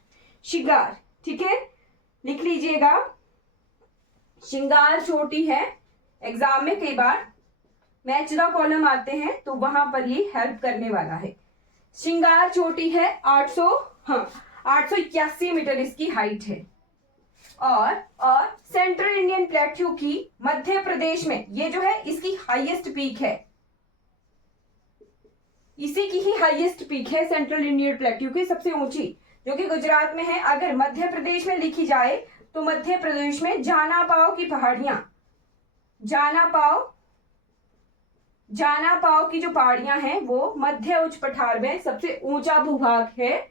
ठीक है, लिख लीजिएगा, शिंगार चोटी है। एग्जाम में कई बार मैच द कॉलम आते हैं तो वहां पर ये हेल्प करने वाला है। शिंगार चोटी है 881 मीटर इसकी हाइट है। और सेंट्रल इंडियन प्लेट्यू की मध्य प्रदेश में ये जो है इसकी हाईएस्ट पीक है, इसी की ही हाईएस्ट पीक है सेंट्रल इंडियन प्लेट्यू की सबसे ऊंची, जो कि गुजरात में है। अगर मध्य प्रदेश में लिखी जाए तो मध्य प्रदेश में जानापाव की पहाड़ियां, जानापाव की जो पहाड़ियां हैं वो मध्य उच्च पठार में सबसे ऊंचा भूभाग है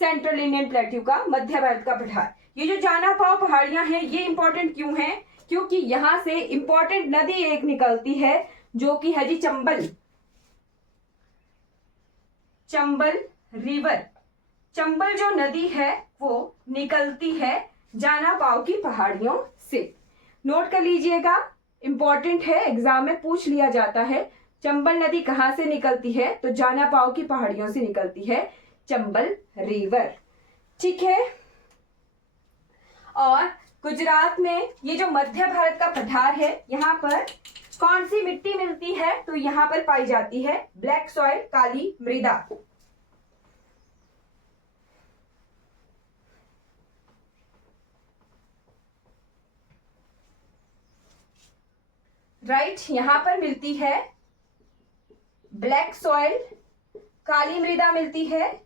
सेंट्रल इंडियन प्लेट्यू का, मध्य भारत का पठार। ये जो जानापाव पहाड़ियां हैं ये इंपॉर्टेंट क्यों हैं, क्योंकि यहां से इंपॉर्टेंट नदी एक निकलती है जो कि है जी चंबल रिवर। चंबल जो नदी है वो निकलती है जानापाव की पहाड़ियों से, नोट कर लीजिएगा, इंपॉर्टेंट है, एग्जाम में पूछ लिया जाता है। चंबल नदी कहां से निकलती है, तो जानापाव की पहाड़ियों से निकलती है, चंबल रिवर, ठीक है। और गुजरात में ये जो मध्य भारत का पठार है, यहाँ पर कौन सी मिट्टी मिलती है, तो यहाँ पर पाई जाती है ब्लैक सॉइल, काली मृदा, राइट, यहां पर मिलती है ब्लैक सॉइल, काली मृदा मिलती है,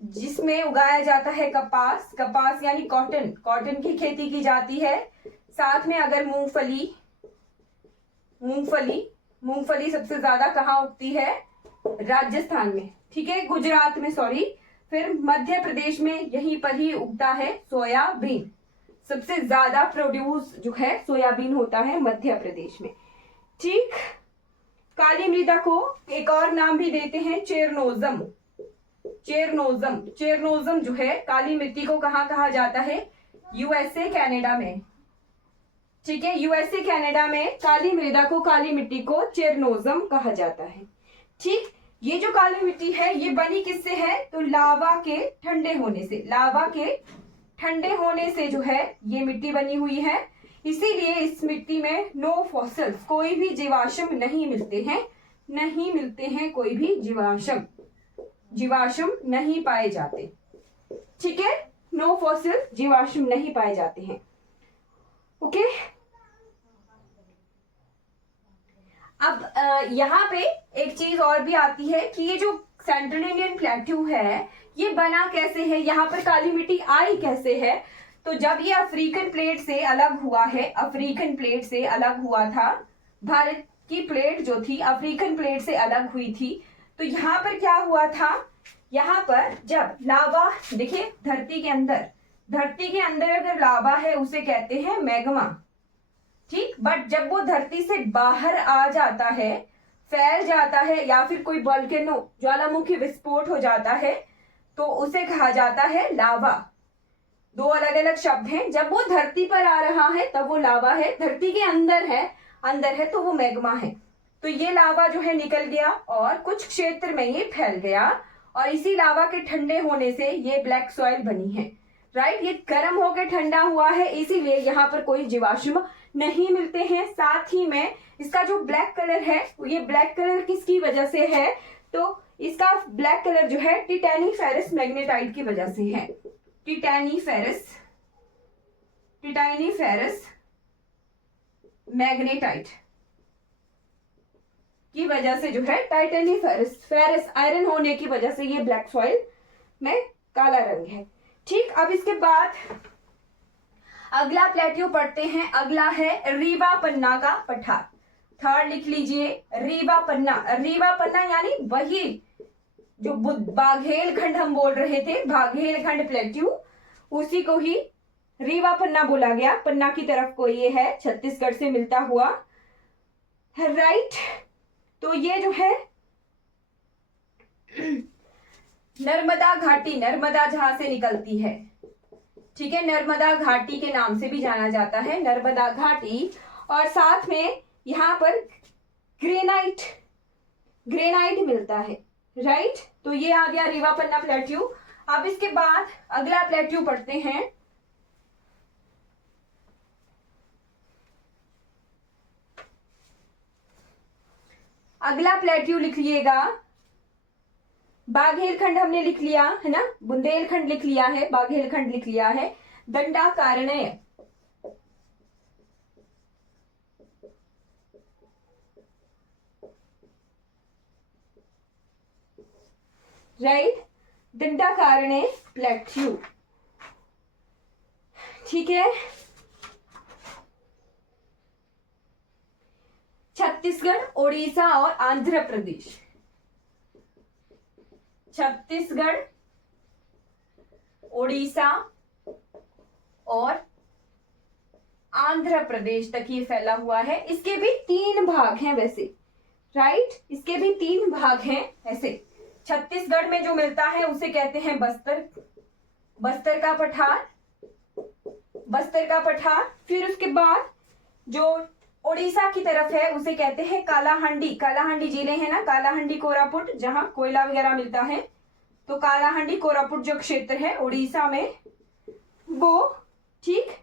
जिसमें उगाया जाता है कपास यानी कॉटन की खेती की जाती है। साथ में अगर मूंगफली सबसे ज्यादा कहाँ उगती है, राजस्थान में, ठीक है, गुजरात में, सॉरी, फिर मध्य प्रदेश में यहीं पर ही उगता है सोयाबीन, सबसे ज्यादा प्रोड्यूस जो है सोयाबीन होता है मध्य प्रदेश में, ठीक। काली मृदा को एक और नाम भी देते हैं चेरनोजम जो है काली मिट्टी को कहाँ कहा जाता है, यूएसए कनाडा में, ठीक है, यूएसए कनाडा में काली मृदा को, काली मिट्टी को चेरनोजम कहा जाता है, ठीक। ये जो काली मिट्टी है ये बनी किससे है, तो लावा के ठंडे होने से जो है ये मिट्टी बनी हुई है, इसीलिए इस मिट्टी में नो फॉसिल्स, कोई भी जीवाश्म नहीं मिलते हैं, कोई भी जीवाश्म नहीं पाए जाते, ठीक है, नो फॉसिल, जीवाश्म नहीं पाए जाते हैं, ओके। अब यहाँ पे एक चीज और भी आती है कि ये जो सेंट्रल इंडियन प्लेट्यू है ये बना कैसे है, यहाँ पर काली मिट्टी आई कैसे है, तो जब ये अफ्रीकन प्लेट से अलग हुआ था, भारत की प्लेट जो थी अफ्रीकन प्लेट से अलग हुई थी, तो यहाँ पर क्या हुआ था, यहाँ पर जब लावा, देखिए धरती के अंदर अगर लावा है उसे कहते हैं मैग्मा, ठीक। बट जब वो धरती से बाहर आ जाता है, फैल जाता है, या फिर कोई वोल्केनो ज्वालामुखी विस्फोट हो जाता है, तो उसे कहा जाता है लावा। दो अलग अलग शब्द हैं, जब वो धरती पर आ रहा है तब वो लावा है, धरती के अंदर है तो वो मैग्मा है। तो ये लावा जो है निकल गया और कुछ क्षेत्र में ये फैल गया, और इसी लावा के ठंडे होने से ये ब्लैक सॉइल बनी है, राइट। ये गर्म होकर ठंडा हुआ है, इसीलिए यहाँ पर कोई जीवाश्म नहीं मिलते हैं। साथ ही में इसका जो ब्लैक कलर है, ये ब्लैक कलर किसकी वजह से है, तो इसका ब्लैक कलर जो है टिटैनीफेरस मैग्नेटाइट की वजह से है, टिटैनीफेरस मैग्नेटाइट की वजह से जो है, फेरस आयरन होने की वजह से ये ब्लैक सॉइल में काला रंग है, ठीक। अब इसके बाद अगला प्लेट्यू पढ़ते हैं, अगला है रीवा पन्ना का पठार। थर्ड लिख लीजिए रीवा पन्ना। रीवा पन्ना यानी वही जो बाघेलखंड हम बोल रहे थे, बाघेलखंड प्लेट्यू, उसी को ही रीवा पन्ना बोला गया। पन्ना की तरफ को ये है, छत्तीसगढ़ से मिलता हुआ, राइट। तो ये जो है नर्मदा घाटी, नर्मदा जहां से निकलती है, ठीक है, नर्मदा घाटी के नाम से भी जाना जाता है, नर्मदा घाटी। और साथ में यहां पर ग्रेनाइट, ग्रेनाइट मिलता है, राइट। तो ये आ गया रीवा पन्ना प्लेट्यू। अब इसके बाद अगला प्लेट्यू पढ़ते हैं, अगला प्लेट्यू लिखिएगा, बाघेलखंड हमने लिख लिया है ना, बुंदेलखंड लिख लिया है, बाघेलखंड लिख लिया है, दंडाकारण्य, राइट, दंडाकारण्य प्लेट्यू, ठीक है। छत्तीसगढ़, ओडिशा और आंध्र प्रदेश, छत्तीसगढ़, ओडिशा और आंध्र प्रदेश तक ये फैला हुआ है। इसके भी 3 भाग हैं वैसे, राइट, इसके भी 3 भाग हैं ऐसे। छत्तीसगढ़ में जो मिलता है उसे कहते हैं बस्तर, बस्तर का पठार, बस्तर का पठार। फिर उसके बाद जो ओडिशा की तरफ है उसे कहते हैं कालाहांडी, कालाहांडी जिले है ना, कालाहांडी कोरापुट, जहां कोयला वगैरह मिलता है, तो कालाहांडी कोरापुट जो क्षेत्र है ओडिशा में वो, ठीक।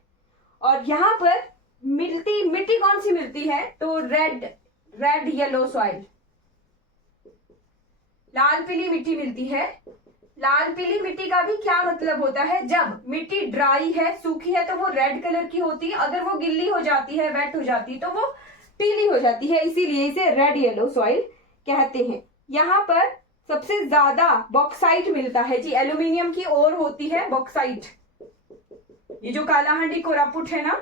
और यहाँ पर मिट्टी कौन सी मिलती है, तो रेड येलो सॉइल, लाल पीली मिट्टी मिलती है। लाल पीली मिट्टी का भी क्या मतलब होता है, जब मिट्टी ड्राई है, सूखी है, तो वो रेड कलर की होती है, अगर वो गिल्ली हो जाती है, वेट हो जाती है, तो वो पीली हो जाती है, इसीलिए इसे रेड येलो सॉइल कहते हैं। यहाँ पर सबसे ज्यादा बॉक्साइट मिलता है जी, एल्यूमिनियम की ओर होती है बॉक्साइट। ये जो कालाहांडी कोरापुट है ना,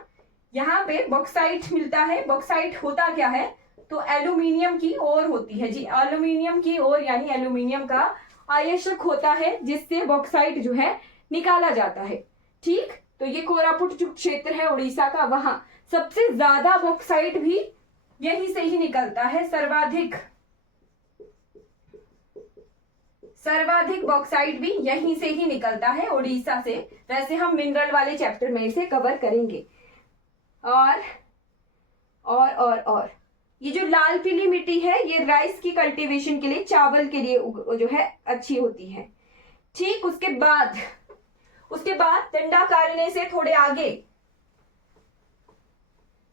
यहाँ पे बॉक्साइट मिलता है। बॉक्साइट होता क्या है, तो एल्यूमिनियम की ओर होती है जी, एल्यूमिनियम की ओर यानी एल्यूमिनियम का आयशक होता है, जिससे बॉक्साइट जो है निकाला जाता है, ठीक। तो ये कोरापुट जो क्षेत्र है उड़ीसा का, वहां सबसे ज्यादा बॉक्साइट भी यहीं से ही निकलता है, सर्वाधिक बॉक्साइट भी यहीं से ही निकलता है उड़ीसा से। वैसे हम मिनरल वाले चैप्टर में इसे कवर करेंगे। और ये जो लाल पीली मिट्टी है, ये राइस की कल्टीवेशन के लिए, चावल के लिए जो है अच्छी होती है, ठीक। उसके बाद दंडाकारण्य से थोड़े आगे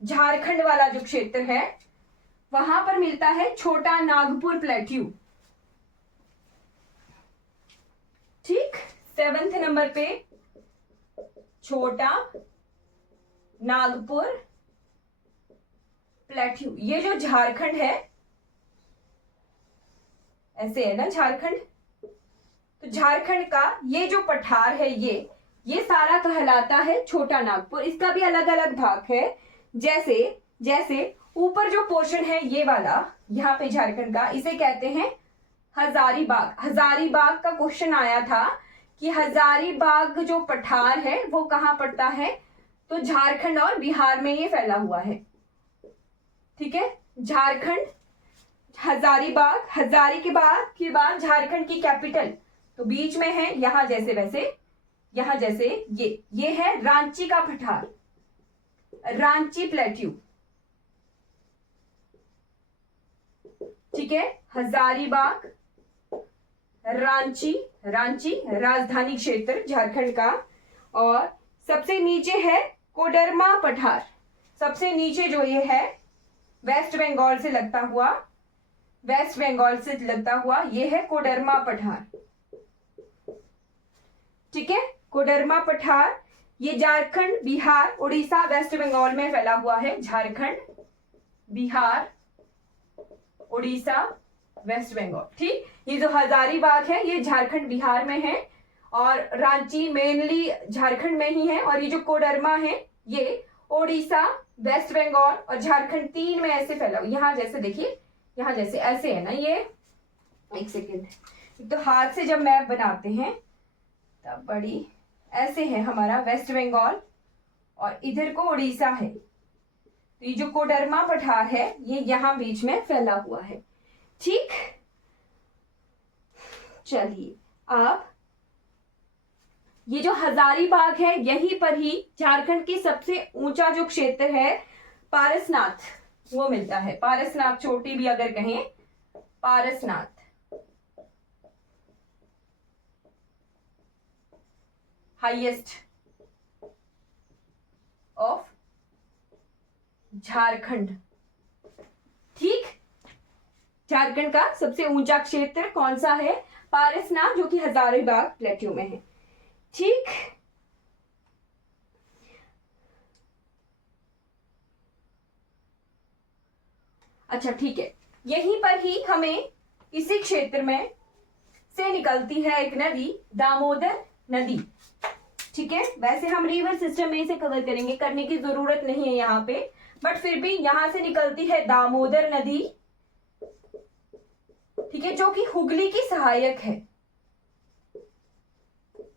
झारखंड वाला जो क्षेत्र है, वहां पर मिलता है छोटा नागपुर प्लेट्यू, ठीक। 7th नंबर पे छोटा नागपुर प्लेट्यू। ये जो झारखंड है, ऐसे है ना झारखंड, तो झारखंड का ये जो पठार है, ये सारा कहलाता है छोटा नागपुर। इसका भी अलग अलग भाग है, जैसे ऊपर जो पोर्शन है ये वाला, यहाँ पे झारखंड का, इसे कहते हैं हजारीबाग। हजारीबाग का क्वेश्चन आया था कि हजारीबाग जो पठार है वो कहाँ पड़ता है, तो झारखंड और बिहार में ये फैला हुआ है, ठीक है। झारखंड, हजारीबाग, हजारी के बाद झारखंड की कैपिटल, तो बीच में है, यहां जैसे वैसे, यहां जैसे ये है रांची का पठार, रांची प्लेट्यू, ठीक है। हजारीबाग, रांची राजधानी क्षेत्र झारखंड का। और सबसे नीचे है कोडरमा पठार, सबसे नीचे जो ये है वेस्ट बंगाल से लगता हुआ ये है कोडरमा पठार, ठीक है। कोडरमा पठार ये झारखंड, बिहार, उड़ीसा, वेस्ट बंगाल में फैला हुआ है। झारखंड, बिहार, उड़ीसा, वेस्ट बंगाल, ठीक। ये जो हजारीबाग है ये झारखंड बिहार में है, और रांची मेनली झारखंड में ही है, और ये जो कोडरमा है ये ओडिशा, वेस्ट बंगाल और झारखंड 3 में ऐसे फैला हुआ। यहाँ जैसे देखिए, यहाँ जैसे ऐसे है ना ये, एक सेकेंड, तो हाथ से जब मैप बनाते हैं तब बड़ी ऐसे है हमारा वेस्ट बंगाल और इधर को उड़ीसा है। तो ये जो कोडरमा पठार है ये यहाँ बीच में फैला हुआ है। ठीक, चलिए अब ये जो हजारीबाग है यहीं पर ही झारखंड की सबसे ऊंचा जो क्षेत्र है पारसनाथ वो मिलता है। पारसनाथ चोटी भी अगर कहें, पारसनाथ हाईएस्ट ऑफ झारखंड। ठीक, झारखंड का सबसे ऊंचा क्षेत्र कौन सा है? पारसनाथ, जो कि हजारीबाग प्लेट्यू में है। ठीक, अच्छा ठीक है, यहीं पर ही हमें इसी क्षेत्र में से निकलती है एक नदी, दामोदर नदी। ठीक है, वैसे हम रिवर सिस्टम में इसे कवर करेंगे, करने की जरूरत नहीं है यहाँ पे, बट फिर भी यहां से निकलती है दामोदर नदी। ठीक है, जो कि हुगली की सहायक है।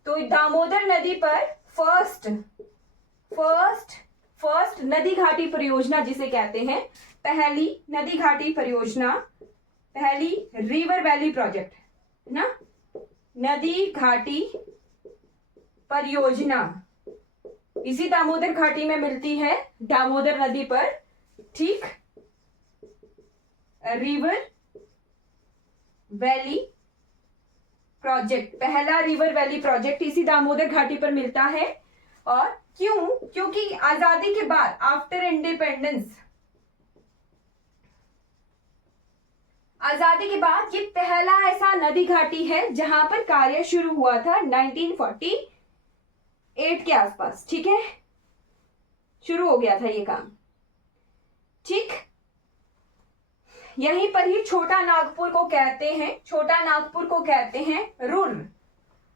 तो दामोदर नदी पर फर्स्ट नदी घाटी परियोजना जिसे कहते हैं, पहली नदी घाटी परियोजना, पहली रिवर वैली प्रोजेक्ट है ना, नदी घाटी परियोजना इसी दामोदर घाटी में मिलती है, दामोदर नदी पर। ठीक, रिवर वैली प्रोजेक्ट, पहला रिवर वैली प्रोजेक्ट इसी दामोदर घाटी पर मिलता है। और क्यों? क्योंकि आजादी के बाद, आफ्टर इंडिपेंडेंस, आजादी के बाद ये पहला ऐसा नदी घाटी है जहां पर कार्य शुरू हुआ था 1948 के आसपास। ठीक है, शुरू हो गया था ये काम। ठीक, यहीं पर ही छोटा नागपुर को कहते हैं, छोटा नागपुर को कहते हैं रुर।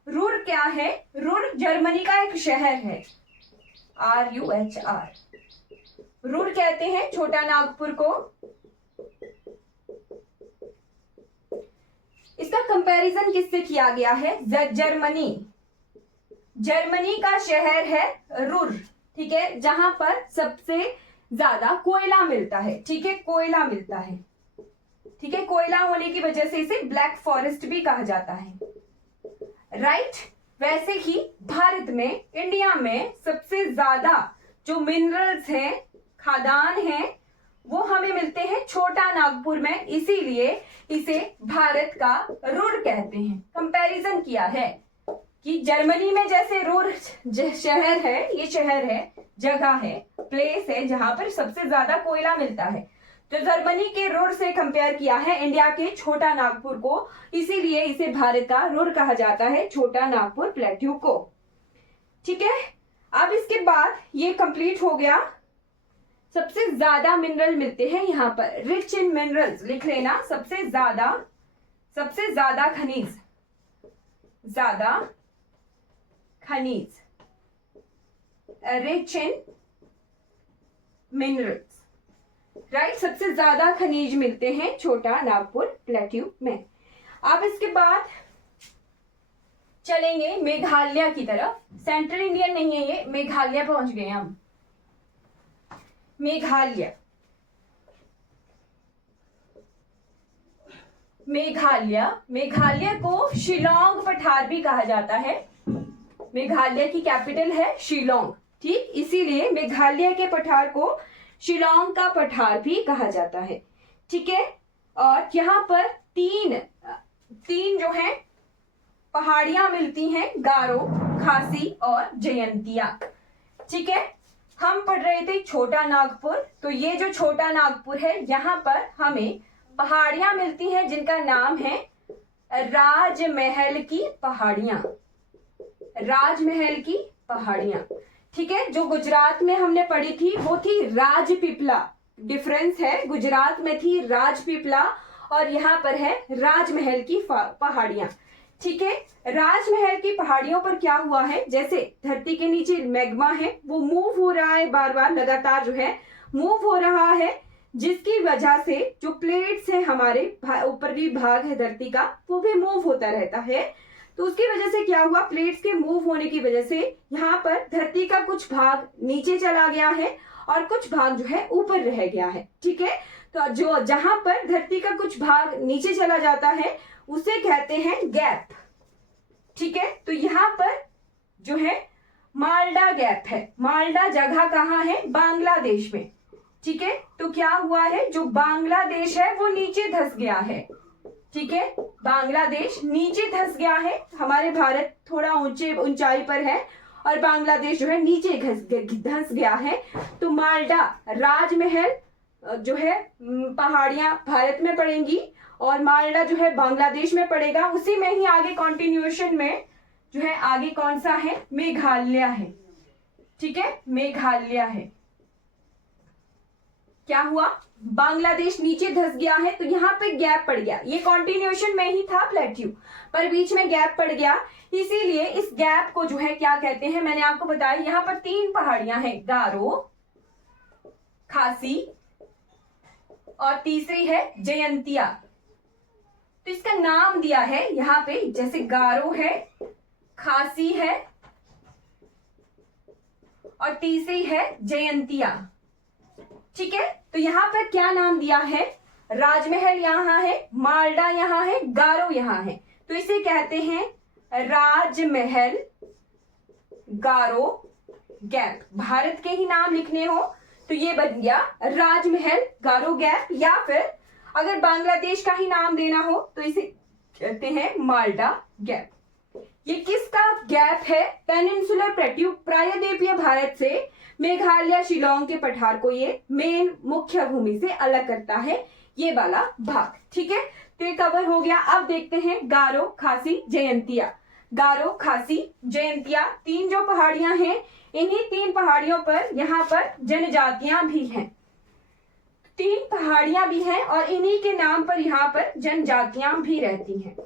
रुर क्या है? रुर जर्मनी का एक शहर है, RUHR। रुर कहते हैं छोटा नागपुर को। इसका कंपैरिजन किससे किया गया है? जर्मनी का शहर है रुर। ठीक है, जहां पर सबसे ज्यादा कोयला मिलता है। ठीक है, कोयला मिलता है। ठीक है, कोयला होने की वजह से इसे ब्लैक फॉरेस्ट भी कहा जाता है। राइट, वैसे ही भारत में, इंडिया में सबसे ज्यादा जो मिनरल्स हैं, खादान हैं, वो हमें मिलते हैं छोटा नागपुर में, इसीलिए इसे भारत का रुर कहते हैं। कंपैरिजन किया है कि जर्मनी में जैसे रुर शहर है, ये शहर है, जगह है, प्लेस है जहां पर सबसे ज्यादा कोयला मिलता है, तो जर्मनी के रुर से कंपेयर किया है इंडिया के छोटा नागपुर को, इसीलिए इसे भारत का रुर कहा जाता है, छोटा नागपुर प्लेट्यू को। ठीक है, अब इसके बाद ये कंप्लीट हो गया। सबसे ज्यादा मिनरल मिलते हैं यहाँ पर, रिच इन मिनरल्स लिख लेना, सबसे ज्यादा खनिज, रिच इन मिनरल्स। राइट, सबसे ज्यादा खनिज मिलते हैं छोटा नागपुर प्लेट्यू में। अब इसके बाद चलेंगे मेघालय की तरफ। सेंट्रल इंडियन नहीं है ये, मेघालय पहुंच गए हम। मेघालय को शिलोंग पठार भी कहा जाता है। मेघालय की कैपिटल है शिलोंग। ठीक, इसीलिए मेघालय के पठार को शिलोंग का पठार भी कहा जाता है। ठीक है, और यहाँ पर तीन जो है पहाड़ियां मिलती हैं, गारो, खासी और जयंतिया। ठीक है, हम पढ़ रहे थे छोटा नागपुर, तो ये जो छोटा नागपुर है यहाँ पर हमें पहाड़ियां मिलती हैं जिनका नाम है राजमहल की पहाड़ियां। ठीक है, जो गुजरात में हमने पढ़ी थी वो थी राजपीपला। डिफरेंस है, गुजरात में थी राजपीपला और यहाँ पर है राजमहल की पहाड़ियां। ठीक है, राजमहल की पहाड़ियों पर क्या हुआ है, जैसे धरती के नीचे मैग्मा है वो मूव हो रहा है, बार बार लगातार जो है मूव हो रहा है, जिसकी वजह से जो प्लेट्स है हमारे ऊपरी भाग है धरती का वो भी मूव होता रहता है। तो उसकी वजह से क्या हुआ, प्लेट्स के मूव होने की वजह से यहाँ पर धरती का कुछ भाग नीचे चला गया है और कुछ भाग जो है ऊपर रह गया है। ठीक है, तो जो जहां पर धरती का कुछ भाग नीचे चला जाता है उसे कहते हैं गैप। ठीक है, तो यहाँ पर जो है मालडा गैप है। मालडा जगह कहाँ है, बांग्लादेश में। ठीक है, तो क्या हुआ है, जो बांग्लादेश है वो नीचे धंस गया है। ठीक है, बांग्लादेश नीचे धंस गया है, हमारे भारत थोड़ा ऊंचाई पर है और बांग्लादेश जो है नीचे धंस गया है। तो मालडा राजमहल जो है पहाड़ियां भारत में पड़ेंगी और मालडा जो है बांग्लादेश में पड़ेगा। उसी में ही आगे कॉन्टिन्यूएशन में जो है आगे कौन सा है, मेघालय है। ठीक है, मेघालय है। क्या हुआ, बांग्लादेश नीचे धंस गया है तो यहाँ पे गैप पड़ गया, ये कॉन्टिन्यूएशन में ही था प्लेट्यू पर बीच में गैप पड़ गया, इसीलिए इस गैप को जो है क्या कहते हैं, मैंने आपको बताया यहाँ पर 3 पहाड़ियां हैं, गारो, खासी और तीसरी है जयंतिया। तो इसका नाम दिया है यहाँ पे, जैसे गारो है, खासी है और तीसरी है जयंतिया। ठीक है, तो यहाँ पर क्या नाम दिया है, राजमहल यहाँ है, मालडा यहाँ है, गारो यहाँ है, तो इसे कहते हैं राजमहल गारो गैप। भारत के ही नाम लिखने हो तो ये बन गया राजमहल गारो गैप, या फिर अगर बांग्लादेश का ही नाम देना हो तो इसे कहते हैं मालडा गैप। ये किसका गैप है, पेनिनसुलर प्लेट्यू, प्रायद्वीपीय भारत से मेघालय शिलोंग के पठार को ये मेन मुख्य भूमि से अलग करता है, ये वाला भाग। ठीक है, तो ये कवर हो गया। अब देखते हैं गारो, खासी, जयंतिया। गारो, खासी, जयंतिया 3 जो पहाड़ियां हैं, इन्हीं 3 पहाड़ियों पर यहाँ पर जनजातियां भी हैं। 3 पहाड़ियां भी हैं और इन्हीं के नाम पर यहाँ पर जनजातियां भी रहती हैं।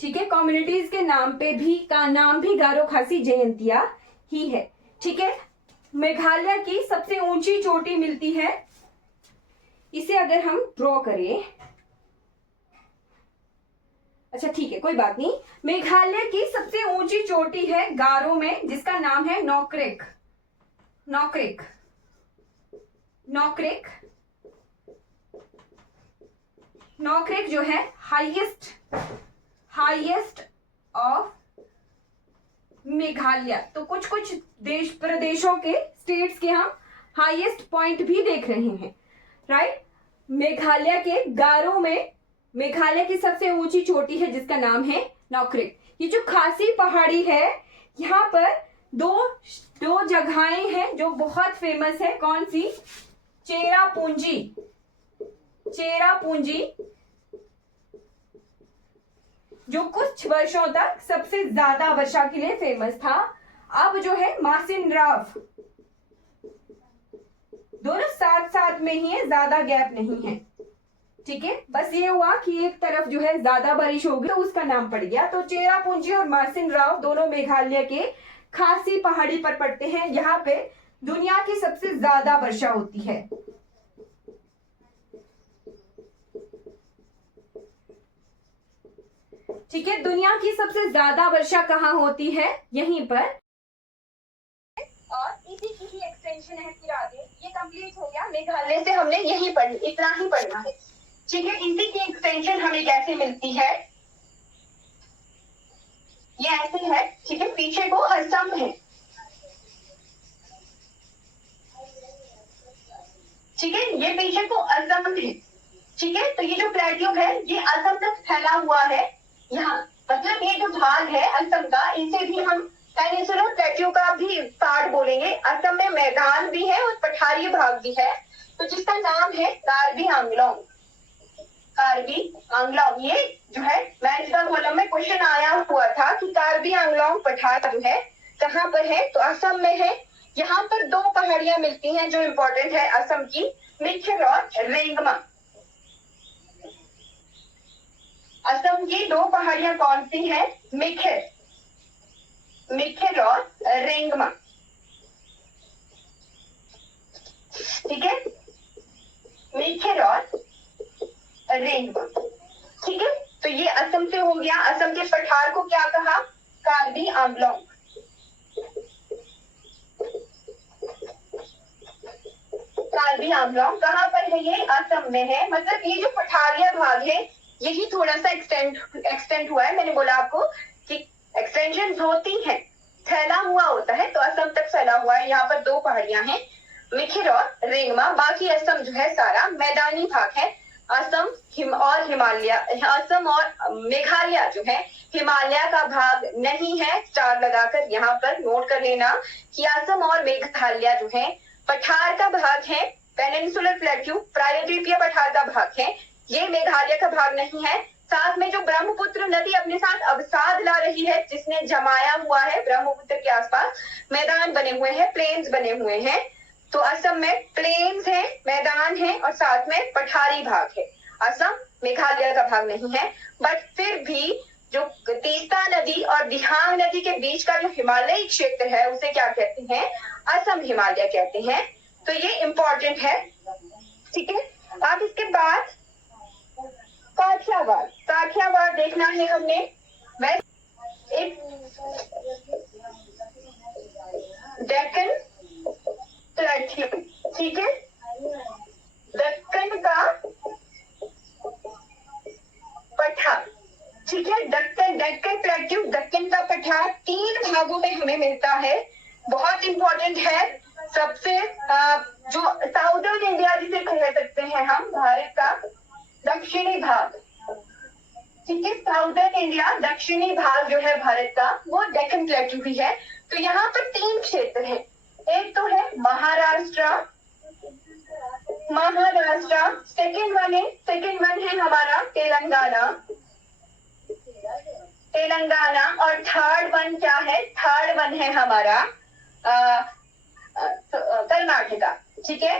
ठीक है, कम्युनिटीज के नाम पे भी का नाम भी गारो, खासी, जयंतिया ही है। ठीक है, मेघालय की सबसे ऊंची चोटी मिलती है, इसे अगर हम ड्रॉ करें, अच्छा ठीक है कोई बात नहीं, मेघालय की सबसे ऊंची चोटी है गारो में, जिसका नाम है नोक्रेक। नोक्रेक, नोक्रेक, नोक्रेक जो है हाईएस्ट ऑफ मेघालय। तो कुछ कुछ देश प्रदेशों के स्टेट्स के हम हाईएस्ट पॉइंट भी देख रहे हैं, राइट। मेघालय के गारो में मेघालय की सबसे ऊंची चोटी है जिसका नाम है नोक्रेक। ये जो खासी पहाड़ी है, यहाँ पर दो जगहें हैं जो बहुत फेमस है, कौन सी, चेरापूंजी, चेरापूंजी जो कुछ वर्षों तक सबसे ज्यादा वर्षा के लिए फेमस था, अब जो है मासिनराव, दोनों साथ साथ में ही है, ज्यादा गैप नहीं है। ठीक है, बस ये हुआ कि एक तरफ जो है ज्यादा बारिश होगी तो उसका नाम पड़ गया। तो चेरापूंजी और मासिनराव दोनों मेघालय के खासी पहाड़ी पर पड़ते हैं, यहाँ पे दुनिया की सबसे ज्यादा वर्षा होती है। ठीक है, दुनिया की सबसे ज्यादा वर्षा कहाँ होती है, यहीं पर। और इसी की ही एक्सटेंशन है फिर आगे, ये कंप्लीट हो गया। मेघालय से हमने यही पढ़, इतना ही पढ़ना है। ठीक है, इसी की एक्सटेंशन हमें कैसे मिलती है, ये ऐसे है। ठीक है, पीछे को असम है। ठीक है, ये पीछे को असम है। ठीक है, तो ये जो प्लेट्यू है ये असम तक फैला हुआ है। यहाँ मतलब ये जो भाग है असम का, इसे भी हम पेनिनसुलर प्लेट्यू का भी पार्ट बोलेंगे। असम में मैदान भी है और पठारी भाग भी है, तो जिसका नाम है कार्बी आंगलोंग। कार्बी आंगलोंग, ये जो है मैथ्स का कॉलम में क्वेश्चन आया हुआ था कि कार्बी आंगलोंग पठार जो है कहाँ पर है, तो असम में है। यहाँ पर 2 पहाड़ियां मिलती हैं जो इम्पोर्टेंट है असम की, मिच्छर और रेंगमा। असम की दो पहाड़ियां कौन सी हैं? मिखिर और रेंगमा। ठीक है, मिखिर और रेंगमा। ठीक है, तो ये असम से हो गया। असम के पठार को क्या कहा? कार्बी आंगलोंग। कार्बी आंगलोंग कहाँ पर है? ये असम में है। मतलब ये जो पठारिया भाग है यही थोड़ा सा एक्सटेंड हुआ है। मैंने बोला आपको कि एक्सटेंशन होती है, फैला हुआ होता है, तो असम तक फैला हुआ है। यहाँ पर दो पहाड़ियां हैं, मिखिर और रेंगमा। बाकी असम जो है सारा मैदानी भाग है। असम और हिमालय, असम और मेघालय जो है हिमालय का भाग नहीं है। स्टार लगाकर यहाँ पर नोट कर लेना कि असम और मेघालय जो है पठार का भाग है। पेनिनसुलर प्लेट्यू प्रायद्वीपीय पठार का भाग है, ये मेघालय का भाग नहीं है। साथ में जो ब्रह्मपुत्र नदी अपने साथ अवसाद ला रही है, जिसने जमाया हुआ है ब्रह्मपुत्र के आसपास मैदान बने हुए हैं, प्लेन्स बने हुए हैं। तो असम में प्लेन्स है, मैदान है और साथ में पठारी भाग है। असम मेघालय का भाग नहीं है, बट फिर भी जो तीस्ता नदी और दिहांग नदी के बीच का जो हिमालयी क्षेत्र है उसे क्या कहते हैं? असम हिमालय कहते हैं। तो ये इंपॉर्टेंट है। ठीक है, अब इसके बाद काठियावाड़। काठियावाड़ देखना है हमने। मैं एक डेक्कन प्लेट्यू, ठीक है, दक्कन का पठार। ठीक है, डेक्कन प्लेट्यू, दक्कन का पठार 3 भागों में हमें मिलता है। बहुत इंपॉर्टेंट है। सबसे जो साउदर्न इंडिया जिसे कह सकते हैं हम, भारत का दक्षिणी भाग, ठीक है, साउदर्न इंडिया दक्षिणी भाग जो है भारत का, वो डेक्कन प्लेट्यू ही है। तो यहाँ पर 3 क्षेत्र है। एक तो है महाराष्ट्र, सेकेंड वन है हमारा तेलंगाना और थर्ड वन क्या है? थर्ड वन है हमारा कर्नाटका। ठीक है,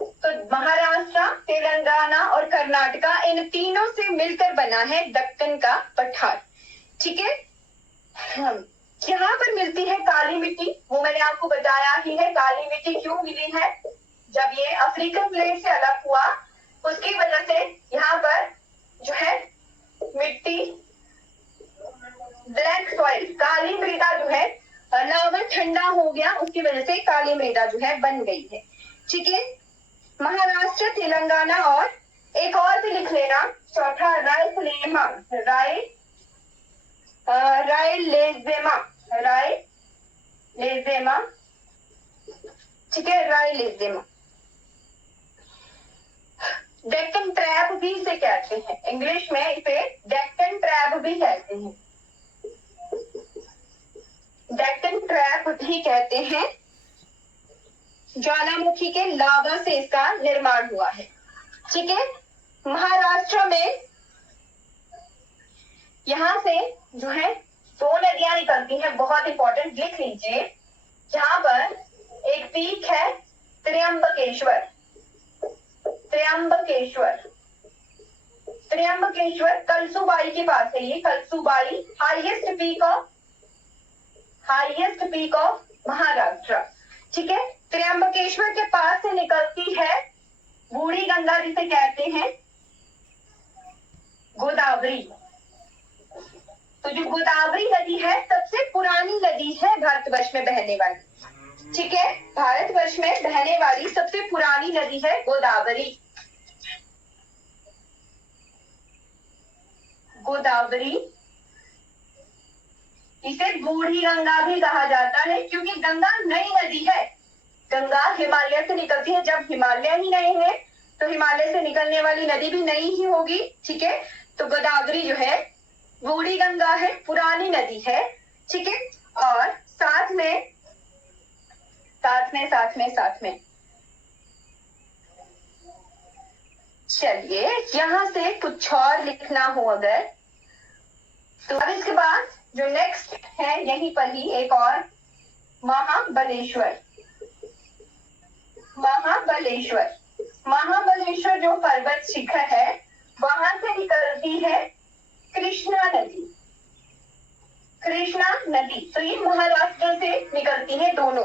तो महाराष्ट्र, तेलंगाना और कर्नाटका, इन तीनों से मिलकर बना है दक्कन का पठार। ठीक है, यहाँ पर मिलती है काली मिट्टी, वो मैंने आपको बताया ही है। काली मिट्टी क्यों मिली है? जब ये अफ्रीकन प्लेट से अलग हुआ उसकी वजह से यहाँ पर जो है मिट्टी, ब्लैक सॉइल, काली मृदा जो है, लावा ठंडा हो गया, उसकी वजह से काली मृदा जो है बन गई है। ठीक है, महाराष्ट्र, तेलंगाना और एक और भी लिख लेना, चौथा रायलेजेमा, ठीक है, रायलेजेमा। डेक्कन ट्रैप भी इसे कहते हैं, इंग्लिश में इसे डेक्कन ट्रैप भी कहते हैं, डेक्कन ट्रैप भी कहते हैं। ज्वालामुखी के लावा से इसका निर्माण हुआ है। ठीक है, महाराष्ट्र में यहां से जो है 2 नदियां निकलती हैं, बहुत इंपॉर्टेंट, लिख लीजिए। जहां पर एक पीक है त्र्यंबकेश्वर, कलसुबाई के पास है ये, Kalsubai, highest peak of Maharashtra. ठीक है, त्र्यंबकेश्वर के पास से निकलती है बूढ़ी गंगा, जिसे कहते हैं गोदावरी। तो जो गोदावरी नदी है सबसे पुरानी नदी है भारतवर्ष में बहने वाली। ठीक है, भारतवर्ष में बहने वाली सबसे पुरानी नदी है गोदावरी। इसे बूढ़ी गंगा भी कहा जाता है, क्योंकि गंगा नई नदी है। गंगा हिमालय से निकलती है, जब हिमालय ही नए हैं तो हिमालय से निकलने वाली नदी भी नई ही होगी। ठीक है, तो गोदावरी जो है बूढ़ी गंगा है, पुरानी नदी है। ठीक है, और साथ में चलिए यहां से कुछ और लिखना हो अगर, तो अब इसके बाद जो नेक्स्ट है यहीं पर ही एक और, महाबलेश्वर। महाबलेश्वर जो पर्वत शिखर है वहां से निकलती है कृष्णा नदी। कृष्णा नदी तो ये महाराष्ट्र से निकलती है दोनों,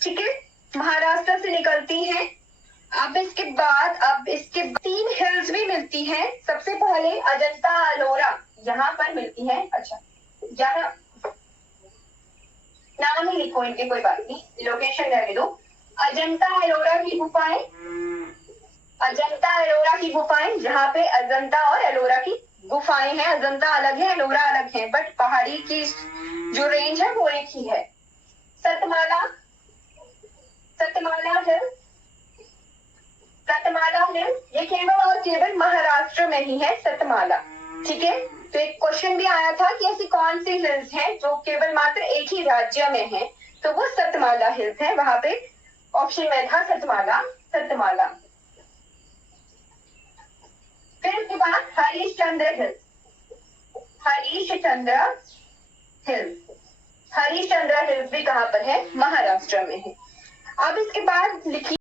ठीक है, महाराष्ट्र से निकलती है। अब इसके 3 हिल्स भी मिलती हैं। सबसे पहले अजंता अलोरा यहाँ पर मिलती है। अच्छा, यहाँ नाम ही लिखो इनके, कोई बात नहीं, लोकेशन रहने दो। अजंता एलोरा की गुफाएं, अजंता एलोरा की गुफाएं, जहाँ पे अजंता और एलोरा की गुफाएं हैं। अजंता अलग है, एलोरा अलग है, बट पहाड़ी की जो रेंज है वो एक ही है। सतमाला, सतमाला हिल, सतमाला हिल ये केवल और केवल महाराष्ट्र में ही है, सतमाला, ठीक है। तो एक क्वेश्चन भी आया था कि ऐसी कौन सी हिल्स हैं जो केवल मात्र एक ही राज्य में है, तो वो सतमाला हिल्स है। वहां पे ऑप्शन में था सतमाला, सतमाला। फिर उसके बाद Harishchandra hills, Harishchandra hills, Harishchandra hills भी कहाँ पर है, महाराष्ट्र में है। अब इसके बाद लिखिए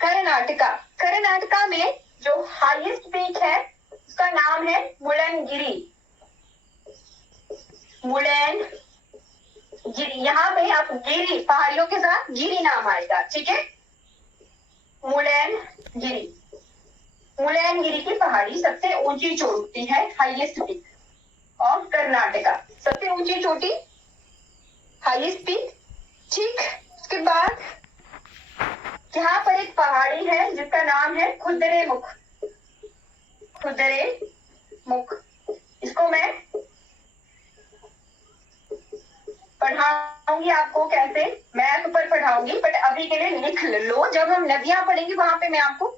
कर्नाटका। कर्नाटका में जो हाईएस्ट पीक है उसका नाम है मुल्लनगिरी, मुल्लनगिरी। यहाँ पे आप गिरी पहाड़ियों के साथ गिरी नाम आएगा, ठीक है, मुल्लनगिरी। मुल्लनगिरी की पहाड़ी सबसे ऊंची चोटी है, हाईएस्ट पीक ऑफ कर्नाटका, सबसे ऊंची चोटी, हाईएस्ट पीक, ठीक। उसके बाद यहाँ पर एक पहाड़ी है जिसका नाम है खुदरेमुख, खुदरेमुख। इसको मैं पढ़ाऊंगी आपको, कैसे मैप पर पढ़ाऊंगी, बट अभी के लिए लिख लो। जब हम नदियां पढ़ेंगे वहां पे मैं आपको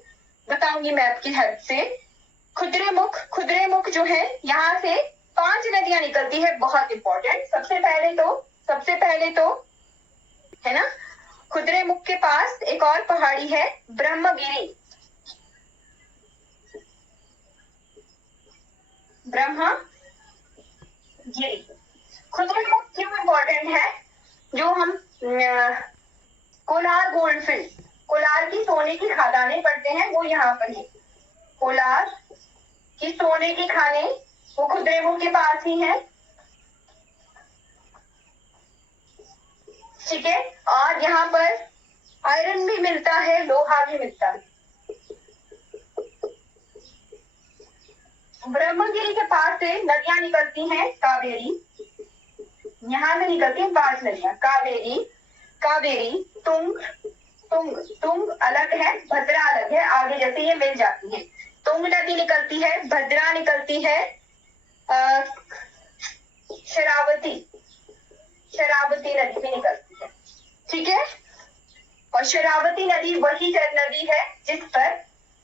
बताऊंगी मैप की हेल्प से। खुदरेमुख, खुदरेमुख जो है यहाँ से 5 नदियां निकलती है, बहुत इंपॉर्टेंट। सबसे पहले तो है ना, खुदरेमुख के पास एक और पहाड़ी है ब्रह्मगिरी, ब्रह्मगिरी। खुदरेमुख क्यों इंपॉर्टेंट है, जो हम कोलार गोल्डफील्ड, कोलार की सोने की खदानें पढ़ते हैं वो यहाँ पर है। कोलार की सोने की खानें वो खुदरेमुख के पास ही है, ठीक है। और यहाँ पर आयरन भी मिलता है, लोहा भी मिलता है। ब्रह्मगिरी के पास से नदियां निकलती हैं, कावेरी, यहाँ से निकलती हैं 5 नदियां, कावेरी, कावेरी, तुंग, तुंग, तुंग अलग है, भद्रा अलग है, आगे जैसे ये मिल जाती है। तुंग नदी निकलती है, भद्रा निकलती है, शरावती, शरावती नदी भी निकलती है, ठीक है। और शरावती नदी वही नदी है जिस पर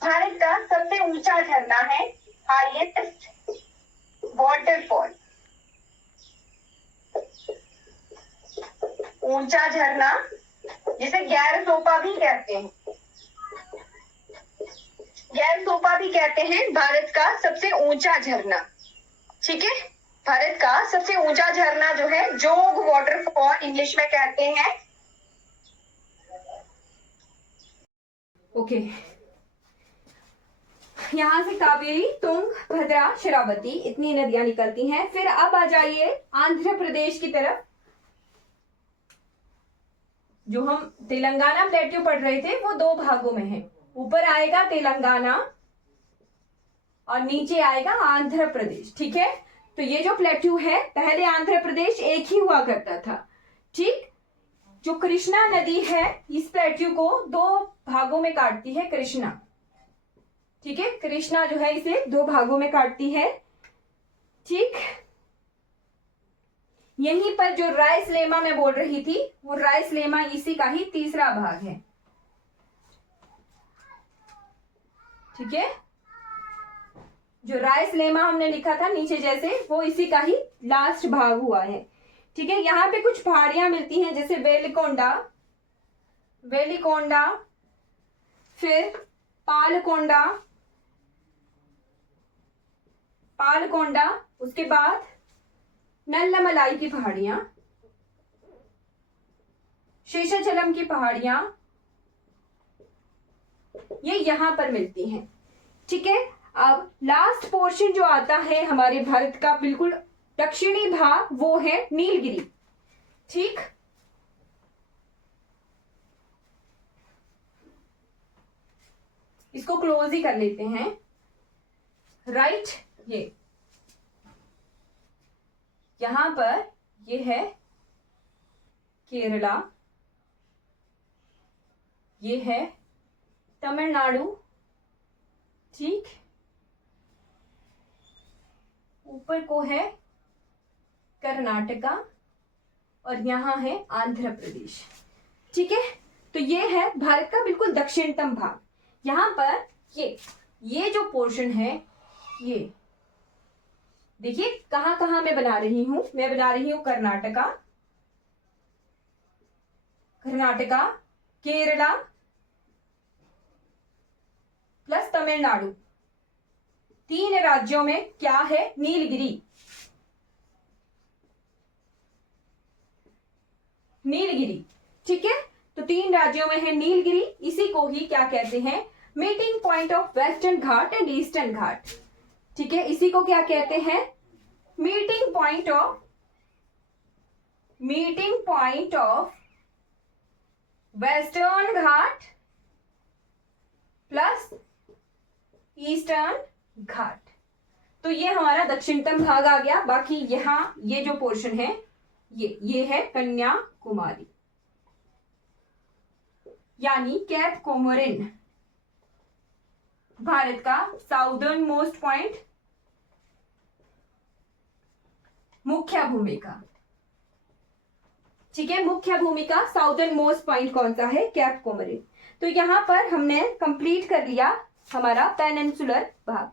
भारत का सबसे ऊंचा झरना है, हाईएस्ट वाटरफॉल, ऊंचा झरना जिसे गैरसोपा भी कहते हैं, गैरसोपा भी कहते हैं, भारत का सबसे ऊंचा झरना, ठीक है। भारत का सबसे ऊंचा झरना जो है जोग वाटरफॉल इंग्लिश में कहते हैं। ओके, यहाँ से कावेरी, तुंग, भद्रा, शरावती इतनी नदियां निकलती हैं। फिर अब आ जाइए आंध्र प्रदेश की तरफ। जो हम तेलंगाना प्लेट्यू पढ़ रहे थे वो 2 भागों में है, ऊपर आएगा तेलंगाना और नीचे आएगा आंध्र प्रदेश, ठीक है। तो ये जो प्लेट्यू है, पहले आंध्र प्रदेश एक ही हुआ करता था, ठीक। जो कृष्णा नदी है इस प्लेट्यू को 2 भागों में काटती है, कृष्णा, ठीक है। कृष्णा जो है इसे 2 भागों में काटती है, ठीक। यहीं पर जो रायसलेमा मैं बोल रही थी वो रायसलेमा इसी का ही तीसरा भाग है, ठीक है। जो रायसलेमा हमने लिखा था नीचे जैसे, वो इसी का ही लास्ट भाग हुआ है, ठीक है। यहाँ पे कुछ पहाड़ियां मिलती हैं जैसे वेलिकोंडा, वेलिकोंडा, फिर पालकोंडा, पालकोंडा, उसके बाद नल्लामलाई की पहाड़ियां, शेषाचलम की पहाड़ियां ये यहां पर मिलती हैं। ठीक है, अब लास्ट पोर्शन जो आता है हमारे भारत का बिल्कुल दक्षिणी भाग, वो है नीलगिरी। ठीक, इसको क्लोज ही कर लेते हैं। राइट, ये यहां पर ये है केरला, ये है तमिलनाडु। ठीक, ऊपर को है कर्नाटका और यहां है आंध्र प्रदेश। ठीक है, तो ये है भारत का बिल्कुल दक्षिणतम भाग। यहां पर ये जो पोर्शन है, ये देखिए कहां कहां मैं बना रही हूं। मैं बना रही हूं कर्नाटका, केरला प्लस तमिलनाडु। 3 राज्यों में क्या है? नीलगिरी। ठीक है, तो 3 राज्यों में है नीलगिरी। इसी को ही क्या कहते हैं? Meeting point of Western Ghat and Eastern Ghat. ठीक है, इसी को क्या कहते हैं? Meeting point of Western Ghat plus Eastern Ghat. तो ये हमारा दक्षिणतम भाग आ गया। बाकी यहां ये जो पोर्शन है, ये है कन्याकुमारी, यानी कैप कोमोरिन, भारत का साउदर्न मोस्ट पॉइंट, मुख्य भूमिका। ठीक है, मुख्य भूमिका साउदर्न मोस्ट पॉइंट कौन सा है? Cap Comorin. तो यहां पर हमने कंप्लीट कर लिया हमारा पेनिनसुलर भाग।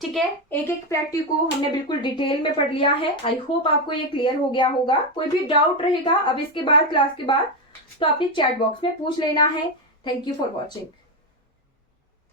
ठीक है, एक एक प्लेट्यू को हमने बिल्कुल डिटेल में पढ़ लिया है। आई होप आपको ये क्लियर हो गया होगा। कोई भी डाउट रहेगा अब इसके बाद, क्लास के बाद, तो आपने चैट बॉक्स में पूछ लेना है। Thank you for watching.